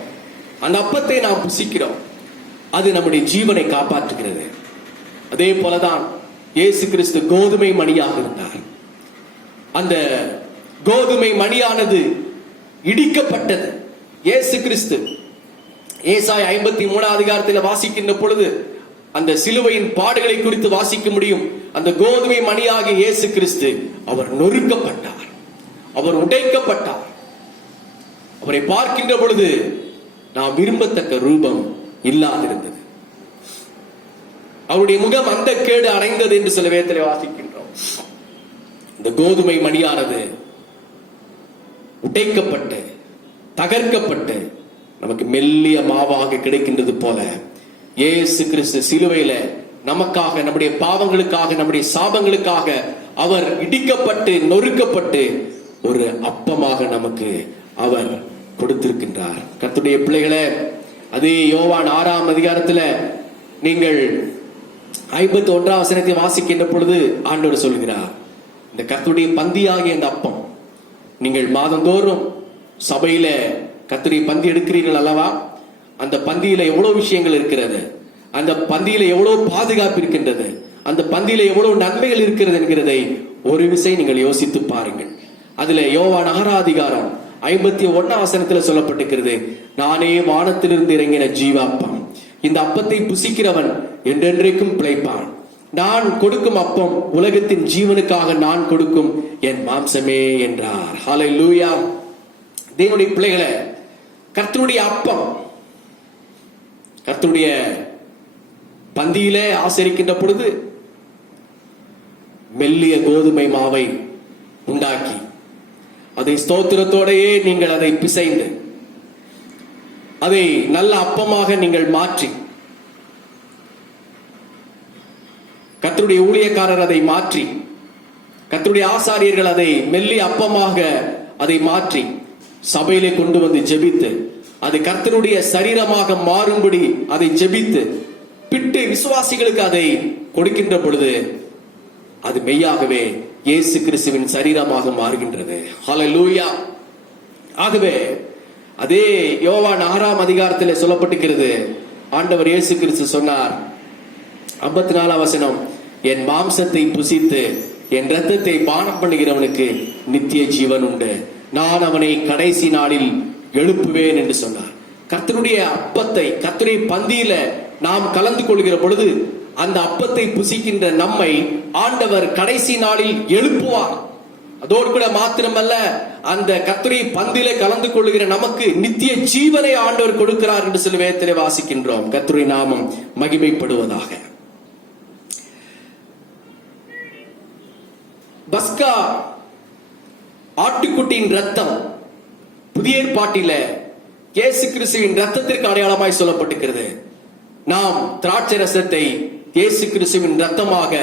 அந்த அப்பத்தை நாம் புசிக்கிறோம். அது நம்முடைய ஜீவனை காப்பாற்றுகிறது. அதே போலதான் இயேசு கிறிஸ்து கோதுமை மணியாக இருந்தார். அந்த கோதுமை மணியானது இடிக்கப்பட்டது. இயேசு கிறிஸ்து ஏசாயா 53 அதிகாரத்தில் வாசிக்கின்ற பொழுது அந்த சிலுவையின் பாடுகளை குறித்து வாசிக்க முடியும். அந்த கோதுமை மணியாகிய இயேசு கிறிஸ்து அவர் நொறுக்கப்பட்டார், அவர் உடைக்கப்பட்டார். அவரை பார்க்கின்ற பொழுது நாம் விரும்பத்தக்க ரூபம் இல்லாதிருந்தது. அவருடைய முகம் அந்த கேடு அடைந்தது என்று சில வேதத்திலே வாசிக்கின்றோம். இந்த கோதுமை மணியானது உடைக்கப்பட்டு தகர்க்கப்பட்டு நமக்கு மெல்லிய மாவாக கிடைக்கின்றது போல, இயேசு கிறிஸ்து சிலுவையில நமக்காக, நம்முடைய பாவங்களுக்காக, நம்முடைய சாபங்களுக்காக அவர் இடிக்கப்பட்டு நொறுக்கப்பட்டு ஒரு அப்பமாக நமக்கு அவர் கொடுத்திருக்கின்றார். கர்த்தருடைய பிள்ளைகளே, அதே யோவான் 6ஆம் அதிகாரத்துல நீங்கள் 51 வசனத்தை வாசிக்கின்ற பொழுது ஆண்டவர் சொல்கிறார், இந்த கர்த்தருடைய பந்தியாகிய இந்த அப்பம், நீங்கள் மாதந்தோறும் சபையில கர்த்தருடைய பந்தி எடுக்கிறீர்கள் அல்லவா, அந்த பந்தியில எவ்வளவு விஷயங்கள் இருக்கிறது. அந்த பந்தியில எவ்வளவு பாதுகாப்பு இருக்கின்றது, அந்த பந்தியில எவ்வளவு நன்மைகள் இருக்கிறது என்கிறதை ஒரு விசை நீங்கள் யோசித்து பாருங்கள். அதுல யோவான் 6:51 சொல்லப்பட்டிருக்கிறது, நானே வானத்திலிருந்து இறங்கின ஜீவாப்பம், இந்த அப்பத்தை புசிக்கிறவன் என்றென்றைக்கும் பிழைப்பான். நான் கொடுக்கும் அப்பம் உலகத்தின் ஜீவனுக்காக நான் கொடுக்கும் என் மாம்சமே என்றார். ஹல்லேலூயா. தேவனுடைய பிள்ளைகளை, கர்த்தருடைய அப்பம், கர்த்தருடைய பந்தியிலே ஆசரிக்கின்ற பொழுது மெல்லிய கோதுமை மாவை உண்டாக்கி அதை ஸ்தோத்திரத்தோடையே நீங்கள் அதை பிசைந்து அதை நல்ல அப்பமாக நீங்கள் மாற்றி, கர்த்தருடைய ஊழியக்காரர் அதை மாற்றி, கர்த்தருடைய ஆசாரியர்கள் அதை மெல்லிய அப்பமாக அதை மாற்றி சபையிலே கொண்டு வந்து ஜெபித்து அது கர்த்தருடைய சரீரமாக மாறும்படி அதை ஜெபித்து பிட்டு விசுவாசிகளுக்கு அதை கொடுக்கின்ற பொழுது அது மெய்யாகவே இயேசு கிறிஸ்துவின் சரீரமாக மாறுகின்றது. ஹல்லேலூயா. ஆகவே அதே யோவான் 6 சொல்லப்பட்டிருக்கிறது, ஆண்டவர் இயேசு கிறிஸ்து சொன்னார் 54 என் மாம்சத்தை புசித்து என் இரத்தத்தை பானம் பண்ணுகிறவனுக்கு நித்திய ஜீவன் உண்டு, நான் அவனை கடைசி நாளில் எழுப்புவேன் என்று சொன்னார். கர்த்தருடைய அப்பத்தை, கர்த்தருடைய பந்தியில நாம் கலந்து கொள்கிற பொழுது அந்த அப்பத்தை புசிக்கின்ற நம்மை ஆண்டவர் கடைசி நாளில் எழுப்புவார். அதோடு கூட மாத்திரமல்ல, அந்த கர்த்தருடைய பந்தியில கலந்து கொள்கிற நமக்கு நித்திய ஜீவனை ஆண்டவர் கொடுக்கிறார் என்று சொல்லி வேதத்திலே வாசிக்கின்றோம். கர்த்தருடைய நாமம் மகிமைப்படுவதாக. பஸ்கா ஆட்டுக்குட்டியின் ரத்தம் புதிய ஏற்பாட்டில இயேசு கிறிஸ்துவின் ரத்தத்திற்கு அடையாளமாய் சொல்லப்பட்டிருக்கிறது. நாம் திராட்சை ரசத்தை இயேசு கிறிஸ்துவின் ரத்தமாக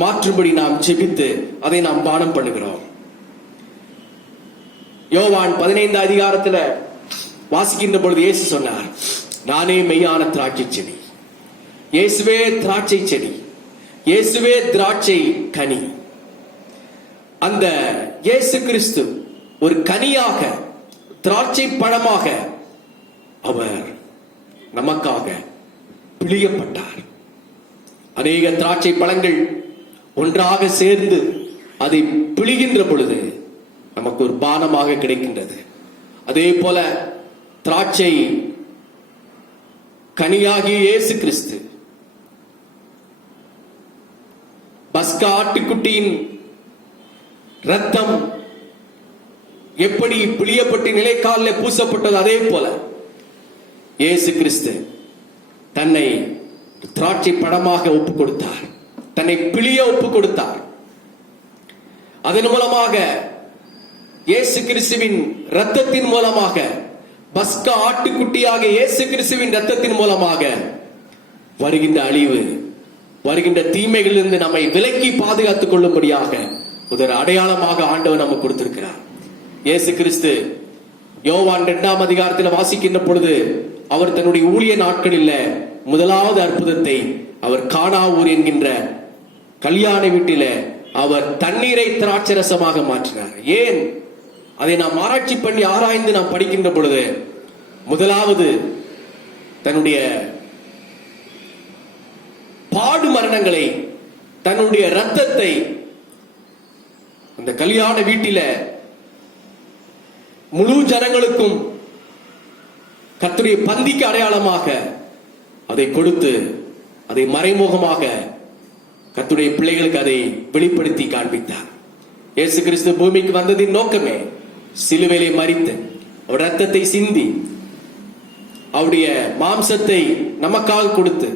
மாற்றும்படி நாம் ஜெபித்து அதை நாம் பானம் பண்ணுகிறோம். யோவான் 15 வாசிக்கின்ற பொழுது இயேசு சொன்னார், நானே மெய்யான திராட்சை செடி, இயேசுவே திராட்சை செடி, இயேசுவே திராட்சை கனி. அந்த இயேசு கிறிஸ்து ஒரு கனியாக, திராட்சை பழமாக அவர் நமக்காக பிழியப்பட்டார். அநேக திராட்சை பழங்கள் ஒன்றாக சேர்ந்து அதை பிழிகின்ற பொழுது நமக்கு ஒரு பானமாக கிடைக்கின்றது. அதே போல திராட்சை கனியாகிய இயேசு கிறிஸ்து பஸ்கா ஆட்டுக்குட்டியின் ரத்தம் எப்படி பிழியப்பட்டு நிலைக்காலில் பூசப்பட்டது, அதே போல இயேசு கிறிஸ்து தன்னை திராட்சை பழமாக ஒப்பு கொடுத்தார், தன்னை பிழிய ஒப்பு கொடுத்தார். அதன் மூலமாக இயேசு கிறிஸ்துவின் இரத்தத்தின் மூலமாக, பஸ்கா ஆட்டுக்குட்டியாக இயேசு கிறிஸ்துவின் இரத்தத்தின் மூலமாக வருகின்ற அழிவு, வருகின்ற தீமைகளிலிருந்து நம்மை விலக்கி பாதுகாத்துக் கொள்ளும்படியாக ஒரு அடையாளமாக ஆண்டவர் நமக்கு கொடுத்திருக்கிறார். இயேசு கிறிஸ்து யோவான் 2 வாசிக்கின்ற பொழுது அவர் தன்னுடைய ஊழிய நாட்களில் முதலாவது அற்புதத்தை அவர் கானா ஊர் என்கின்ற கல்யாண வீட்டில அவர் தண்ணீரை திராட்சரசமாக மாற்றினார். ஏன்? அதை நாம் ஆராய்ச்சி பண்ணி ஆராய்ந்து நாம் படிக்கின்ற பொழுது முதலாவது தன்னுடைய பாடு மரணங்களை, தன்னுடைய இரத்தத்தை அந்த கல்யாண வீட்டில முழு ஜனங்களுக்கும் கர்த்தருடைய பந்திக்கு அடையாளமாக அதை கொடுத்து அதை மறைமுகமாக கர்த்தருடைய பிள்ளைகளுக்கு அதை வெளிப்படுத்தி காண்பித்தார். இயேசு கிறிஸ்து பூமிக்கு வந்ததின் நோக்கமே சிலுவையிலே மரித்து அவர் ரத்தத்தை சிந்தி அவருடைய மாம்சத்தை நமக்காக கொடுத்து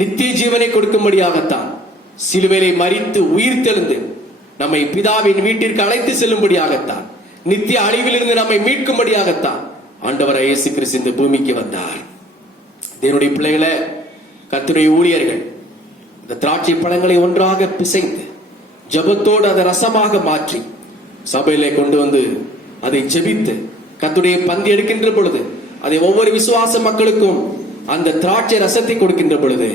நித்திய ஜீவனை கொடுக்கும்படியாகத்தான், சிலுவையிலே மரித்து உயிர் தெழுந்து நம்மை பிதாவின் வீட்டிற்கு அழைத்து செல்லும்படியாகத்தான், நித்திய அழிவிலிருந்து நம்மை மீட்கும்படியாகத்தான் ஆண்டவர் இயேசு கிறிஸ்து இந்த பூமிக்கு வந்தார். தேவனுடைய பிள்ளைகளை, கர்த்தருடைய ஊழியர்கள் இந்த திராட்சை பழங்களை ஒன்றாக பிசைந்து ஜெபத்தோடு அதை ரசமாக மாற்றி சபையிலே கொண்டு வந்து அதை ஜெபித்து கர்த்தருடைய பந்தி எடுக்கின்ற பொழுது அதை ஒவ்வொரு விசுவாச மக்களுக்கும் அந்த திராட்சை ரசத்தை கொடுக்கின்ற பொழுது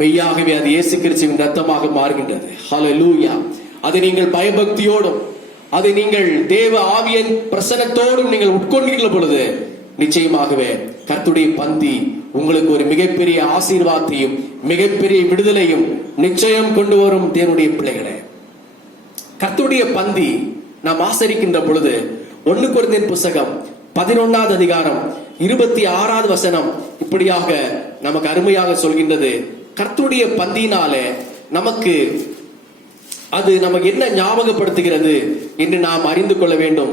மெய்யாகவே அது இயேசு கிறிஸ்துவின் ரத்தமாக மாறுகின்றது. ஹல்லேலூயா. அதை நீங்கள் பயபக்தியோடும் அதை நீங்கள் தேவ ஆவியின் பிரசன்னத்தோடும் நீங்கள் உட்கொள்கின்ற பொழுது நிச்சயமாகவே கர்த்தருடைய பந்தி உங்களுக்கு ஒரு மிகப்பெரிய ஆசீர்வாதத்தையும் மிகப்பெரிய விடுதலையும் நிச்சயம் கொண்டு வரும் தேவனுடைய பிள்ளைகளே. கர்த்தருடைய பந்தி நாம் ஆசரிக்கின்ற பொழுது 1 கொரிந்தியர் புத்தகம் 11வது அதிகாரம் 26வது வசனம் இப்படியாக நமக்கு அருமையாக சொல்கின்றது. கர்த்தருடைய பந்தியினாலே நமக்கு அது நமக்கு என்ன ஞாபகப்படுத்துகிறது என்று நாம் அறிந்து கொள்ள வேண்டும்.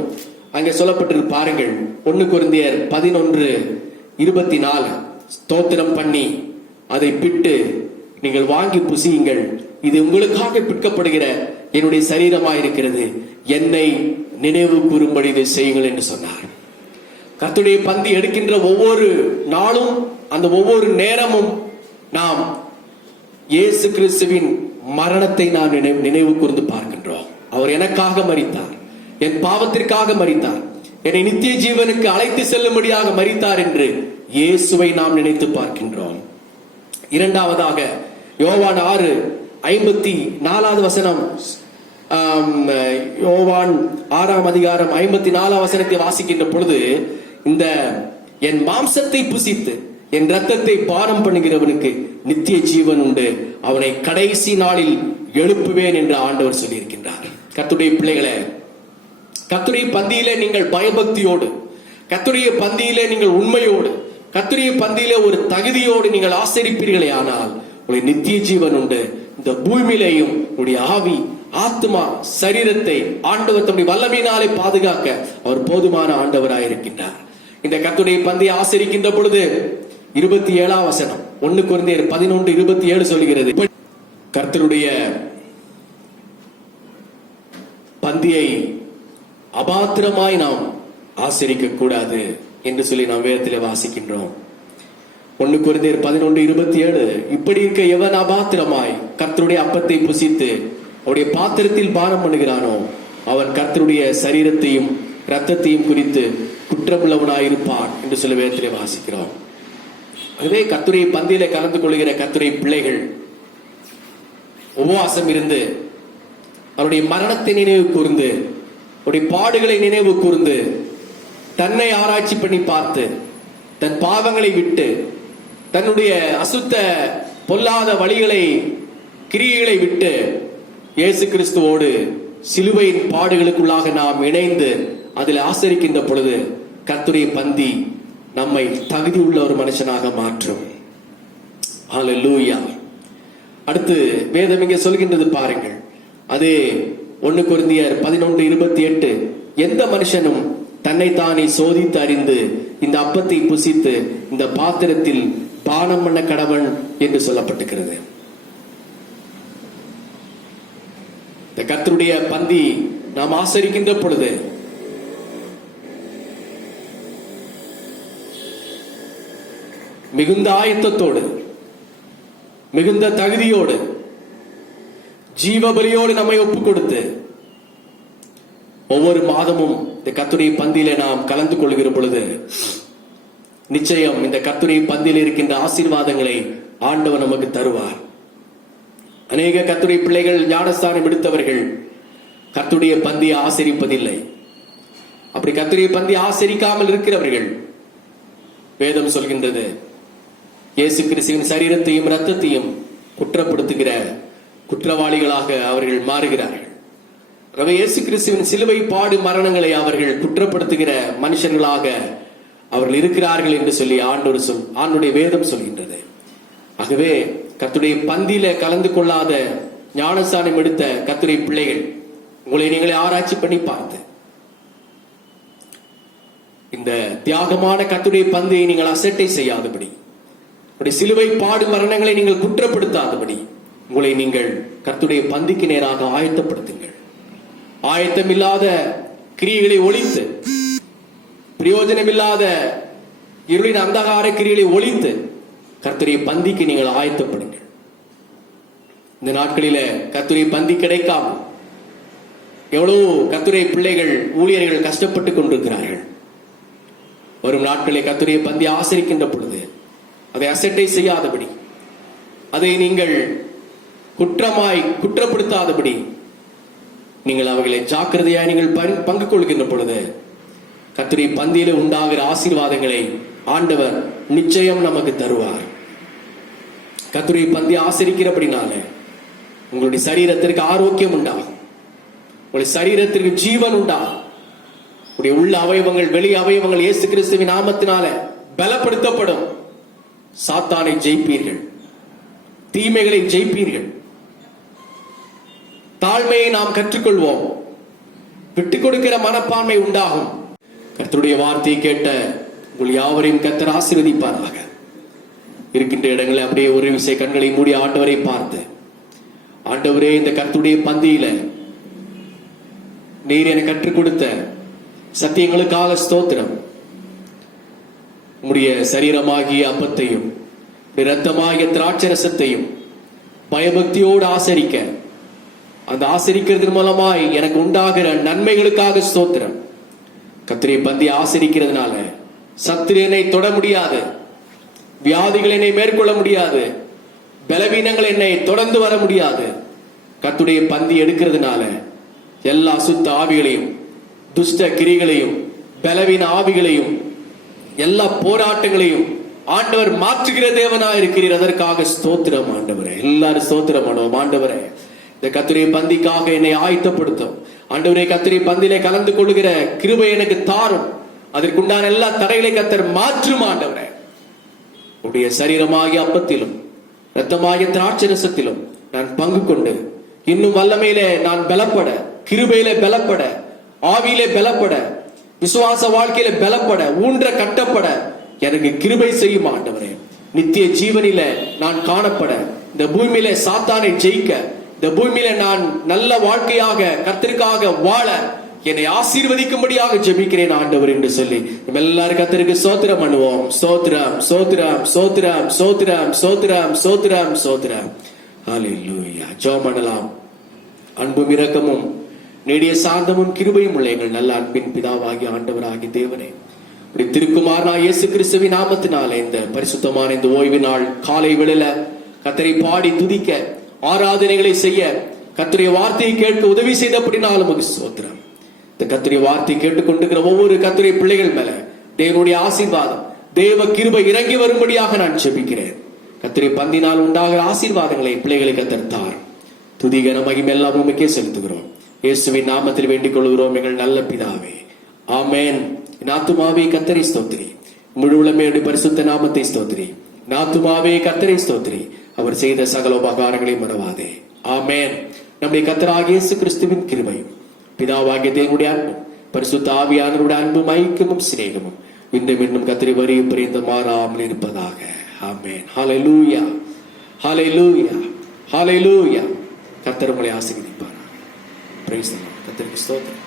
அங்கே சொல்லப்பட்டிருக்கு பாருங்கள், 1 கொரிந்தியர் 11:24 ஸ்தோத்திரம் பண்ணி அதை பிட்டு நீங்கள் வாங்கி புசியுங்கள், இது உங்களுக்காக பிற்கப்படுகிற என்னுடைய சரீரமாயிருக்கிறது, என்னை நினைவு கூறும்படி இதை செய்யுங்கள் என்று சொன்னார். கர்த்தருடைய பந்தி எடுக்கின்ற ஒவ்வொரு நாளும் அந்த ஒவ்வொரு நேரமும் நாம் இயேசு கிறிஸ்துவின் மரணத்தை நாம் நினைவு கூர்ந்து பார்க்கின்றோம். அவர் எனக்காக மரித்தார், என் பாவத்திற்காக மரித்தார், என்னை நித்திய ஜீவனுக்கு அழைத்து செல்லும்படியாக மரித்தார் என்று இயேசுவை நாம் நினைத்து பார்க்கின்றோம். இரண்டாவதாக யோவான் 6:54 வசனம், யோவான் 6ஆம் அதிகாரம் 54 வசனத்தை வாசிக்கின்ற பொழுது, இந்த என் மாம்சத்தை புசித்து என் ரத்தத்தை பானம் பண்ணுகிறவனுக்கு நித்திய ஜீவன் உண்டு, அவனை கடைசி நாளில் எழுப்புவேன் என்று ஆண்டவர் சொல்லியிருக்கின்றார். கர்த்தருடைய பிள்ளைகளே, கர்த்தருடைய பந்தியிலே நீங்கள் பயபக்தியோடு, கர்த்தருடைய பந்தியிலே நீங்கள் உண்மையோடு, கர்த்தருடைய பந்தியிலே ஒரு தகுதியோடு நீங்கள் ஆசரிப்பீர்களே ஆனால் உங்களுடைய நித்திய ஜீவன் உண்டு. இந்த பூமியிலேயும் உங்களுடைய ஆவி, ஆத்மா, சரீரத்தை ஆண்டவர் தம்முடைய வல்லமையினாலே பாதுகாக்க அவர் போதுமான ஆண்டவராயிருக்கின்றார். இந்த கர்த்தருடைய பந்தியை ஆசரிக்கின்ற பொழுது 27ஆம் வசனம் 1 கொரிந்தியர் 11:27 சொல்கிறது, கர்த்தருடைய பந்தியை அபாத்திரமாய் நாம் ஆசரிக்க கூடாது என்று சொல்லி நாம் வேதத்திலே வாசிக்கின்றோம். 1 கொரிந்தியர் 11:27, இப்படி இருக்க எவன் அபாத்திரமாய் கர்த்தருடைய அப்பத்தை புசித்து அவருடைய பாத்திரத்தில் பானம் பண்ணுகிறானோ அவன் கர்த்தருடைய சரீரத்தையும் இரத்தத்தையும் குறித்து குற்றமுள்ளவனாயிருப்பான் என்று சொல்லி வேதத்திலே வாசிக்கிறோம். அதுவே கர்த்தருடைய பந்தியிலே கலந்து கொள்கிற கர்த்தருடைய பிள்ளைகள் உபவாசம் இருந்து அவருடைய மரணத்தை நினைவு கூர்ந்து, அவருடைய பாடுகளை நினைவு கூர்ந்து, தன்னை ஆராய்ச்சி பண்ணி பார்த்து, தன் பாவங்களை விட்டு, தன்னுடைய அசுத்த பொல்லாத வழிகளை, கிரியைகளை விட்டு இயேசு கிறிஸ்துவோடு சிலுவையின் பாடுகளுக்குள்ளாக நாம் இணைந்து அதில் ஆசரிக்கின்ற பொழுது கர்த்தருடைய பந்தி நம்மை தகுதி உள்ள ஒரு மனுஷனாக மாற்றும். ஹல்லேலூயா. அடுத்து வேதம் இங்கே சொல்கின்றது பாருங்கள், அதே 1 கொரிந்தியர் 11:28, எந்த மனுஷனும் தன்னைத்தானே சோதித்து அறிந்து இந்த அப்பத்தை புசித்து இந்த பாத்திரத்தில் பானம் பண்ண கடவன் என்று சொல்லப்பட்டிருக்கிறது. இந்த கர்த்தருடைய பந்தி நாம் ஆசரிக்கின்ற பொழுது மிகுந்த ஆயத்தத்தோடு, மிகுந்த தகுதியோடு, ஜீவபலியோடு நம்மை ஒப்புக் கொடுத்து ஒவ்வொரு மாதமும் இந்த கர்த்தருடைய பந்தியிலே நாம் கலந்து கொள்கிற பொழுது நிச்சயம் இந்த கர்த்தருடைய பந்தியில் இருக்கின்ற ஆசீர்வாதங்களை ஆண்டவர் நமக்கு தருவார். அநேக கர்த்தருடைய பிள்ளைகள், ஞானஸ்தானம் எடுத்தவர்கள் கர்த்தருடைய பந்தியை ஆசரிப்பதில்லை. அப்படி கர்த்தருடைய பந்தியை ஆசரிக்காமல் இருக்கிறவர்கள் வேதம் சொல்கின்றது, இயேசு கிறிஸ்துவின் சரீரத்தையும் இரத்தத்தையும் குற்றப்படுத்துகிற குற்றவாளிகளாக அவர்கள் மாறுகிறார்கள். இயேசு கிறிஸ்துவின் சிலுவை பாடு மரணங்களை அவர்கள் குற்றப்படுத்துகிற மனுஷர்களாக அவர்கள் இருக்கிறார்கள் என்று சொல்லி ஆண்டவருடைய வேதம் சொல்கின்றது. ஆகவே கர்த்தருடைய பந்தியில கலந்து கொள்ளாத, ஞானஸ்தானம் எடுத்த கர்த்தருடைய பிள்ளைகள், உங்களை நீங்களே ஆராய்ச்சி பண்ணி பார்த்து இந்த தியாகமான கர்த்தருடைய பந்தியை நீங்கள் அசட்டை செய்யாதபடி, சிலுவை பாடு மரணங்களை நீங்கள் குற்றப்படுத்தாதபடி உங்களை நீங்கள் கர்த்தருடைய பந்திக்கு நேராக ஆயத்தப்படுத்துங்கள். ஆயத்தமில்லாத கிரியைகளை ஒழித்து, பிரயோஜனமில்லாத இருளின் அந்தகார கிரியைகளை ஒழித்து கர்த்தருடைய பந்திக்கு நீங்கள் ஆயத்தப்படுங்கள். இந்த நாட்களில கர்த்தருடைய பந்தி கிடைக்காமல் எவ்வளவு கர்த்தருடைய பிள்ளைகள், ஊழியர்கள் கஷ்டப்பட்டுக் கொண்டிருக்கிறார்கள். வரும் நாட்களில் கர்த்தருடைய பந்தி ஆசரிக்கின்ற பொழுது அதை அசட்டை செய்யாதபடி, அதை நீங்கள் குற்றப்படுத்தாதபடி நீங்கள் அவர்களை ஜாக்கிரதையாய் நீங்கள் பங்கு கொள்கின்ற பொழுது கர்த்தருடைய பந்தியில உண்டாகிற ஆசீர்வாதங்களை ஆண்டவர் நிச்சயம் நமக்கு தருவார். கர்த்தருடைய பந்தி ஆசரிக்கிறபடினால உங்களுடைய சரீரத்திற்கு ஆரோக்கியம் உண்டாகும், உங்களுடைய சரீரத்திற்கு ஜீவன் உண்டாகும், உங்களுடைய உள்ள அவயவங்கள் வெளி அவயவங்கள் இயேசு கிறிஸ்துவின் நாமத்தினால பலப்படுத்தப்படும். சாத்தானை ஜெயிப்பீர்கள், தீமைகளை ஜெயிப்பீர்கள். தாழ்மையை நாம் கற்றுக்கொள்வோம், விட்டுக் கொடுக்கிற மனப்பான்மை உண்டாகும். கர்த்தருடைய வார்த்தையை கேட்ட உங்கள் யாவரையும் கர்த்தர் ஆசீர்வதிப்பாராக. இருக்கின்ற இடங்களை அப்படியே ஒரு விசை கண்களை மூடி ஆண்டவரை பார்த்து, ஆண்டவரே, இந்த கர்த்தருடைய பந்தியில நீர் எனக்கு கற்றுக் கொடுத்த சத்தியங்களுக்காக ஸ்தோத்திரம். உம்முடைய சரீரமாகிய அப்பத்தையும் இரத்தமாகிய திராட்சரசத்தையும் பயபக்தியோடு ஆசரிக்க, அந்த ஆசரிக்கிறது மூலமாய் எனக்கு உண்டாகிற நன்மைகளுக்காக ஸ்தோத்திரம். கர்த்தருடைய பந்தி ஆசரிக்கிறதுனால சத்துரு என்னை தொட முடியாது, வியாதிகள் என்னை மேற்கொள்ள முடியாது, பலவீனங்கள் என்னை தொடர்ந்து வர முடியாது. கர்த்தருடைய பந்தி எடுக்கிறதுனால எல்லா சுத்த ஆவிகளையும், துஷ்ட கிரிகளையும், பலவீன ஆவிகளையும், எல்லா போராட்டங்களையும் ஆண்டவர் மாற்றுகிற தேவனாய் இருக்கிறீர். அதற்காக ஸ்தோத்திரம் ஆண்டவரே. எல்லாரும் ஸ்தோத்திரம் பண்ணுவோம். ஆண்டவரே, இந்த கர்த்தருடைய பந்திக்காக என்னை ஆயத்தப்படுத்தும். ஆண்டவரே, கர்த்தருடைய பந்தியிலே கலந்து கொள்ளுகிற கிருபை எனக்கு தாரும். அதற்குண்டான எல்லா தடைகளை கர்த்தர் மாற்றும். ஆண்டவரே, உடைய சரீரமாகிய அப்பத்திலும் இரத்தமாகிய திராட்சரசத்திலும் நான் பங்கு கொண்டு இன்னும் வல்லமையிலே நான் பலப்பட, கிருபையிலே பலப்பட, ஆவியிலே பலப்பட, விசுவாச வாழ்க்கையில பலப்பட, ஊன்ற கட்டப்பட எனக்கு கிருபை செய்யும் ஆண்டவரே. நித்திய ஜீவனில நான் காணப்பட, இந்த பூமியில சாத்தானை ஜெயிக்க, இந்த பூமியில நான் நல்ல வாழ்க்கையாக கர்த்தருக்காக வாழ என்னை ஆசீர்வதிக்கும்படியாக ஜெபிக்கிறேன் ஆண்டவர் என்று சொல்லி நம்ம எல்லாரும் கர்த்தருக்கு ஸ்தோத்திரம் பண்ணுவோம். ஸ்தோத்திரம், ஸ்தோத்திரம், ஸ்தோத்திரம், ஸ்தோத்திரம், ஸ்தோத்திரம், ஸ்தோத்திரம், ஸ்தோத்திரம். ஹல்லேலூயா. ஜெபம் பண்ணலாம். அன்பும் இரக்கமும் நீடிய சாந்தமும் கிருபையும் உள்ள எங்கள் நல்ல அன்பின் பிதாவாகிய ஆண்டவராகிய தேவனே, உடைய திருக்குமாரனாகிய இயேசு கிறிஸ்துவின் நாமத்தினாலே இந்த பரிசுத்தமான இந்த ஓய்வு நாள் காலை வேளையில கர்த்தரை பாடி துதிக்க, ஆராதனைகளை செய்ய, கர்த்தருடைய வார்த்தையை கேட்க உதவி செய்தபடினாலும் உமக்கு ஸ்தோத்திரம். இந்த கர்த்தருடைய வார்த்தையை கேட்டுக்கொண்டிருக்கிற ஒவ்வொரு கர்த்தருடைய பிள்ளைகள் மேல தேவனுடைய ஆசீர்வாதம், தேவ கிருபை இறங்கி வரும்படியாக நான் ஜெபிக்கிறேன். கர்த்தருடைய பந்தினால் உண்டாகிற ஆசீர்வாதங்களை பிள்ளைகளை கர்த்தர் தார். துதிகர மகிமை எல்லாம் உமக்கே செலுத்துகிறோம். இயேசுவின் நாமத்தில் வேண்டிக் கொள்கிறோம் எங்கள் நல்ல பிதாவே, ஆமென். நாத்துமாவே கர்த்தரை ஸ்தோத்திரி, முழு உளமையுடைய பரிசுத்த நாமத்தை ஸ்தோத்திரி. நாத்துமாவே கர்த்தரை ஸ்தோத்திரி, அவர் செய்த சகல உபகாரங்களை மறவாதே. ஆமென். நம்முடைய கர்த்தராகிய இயேசு கிறிஸ்துவின் கிருபையும் பிதாவாகிய தேவனுடைய அன்பும் பரிசுத்த ஆவியானவருடைய அன்பும் ஐக்கியமும் சிநேகமும் இன்னும் இன்னும் கர்த்தரை வரிய பரியந்தம் மாறாமல் இருப்பதாக. ஆமென். ஹல்லேலூயா, ஹல்லேலூயா, ஹல்லேலூயா. கர்த்தர் உங்களை ஆசீர்வதிப்பார். Praise the Lord. கர்த்தருக்கு ஸ்தோத்திரம்.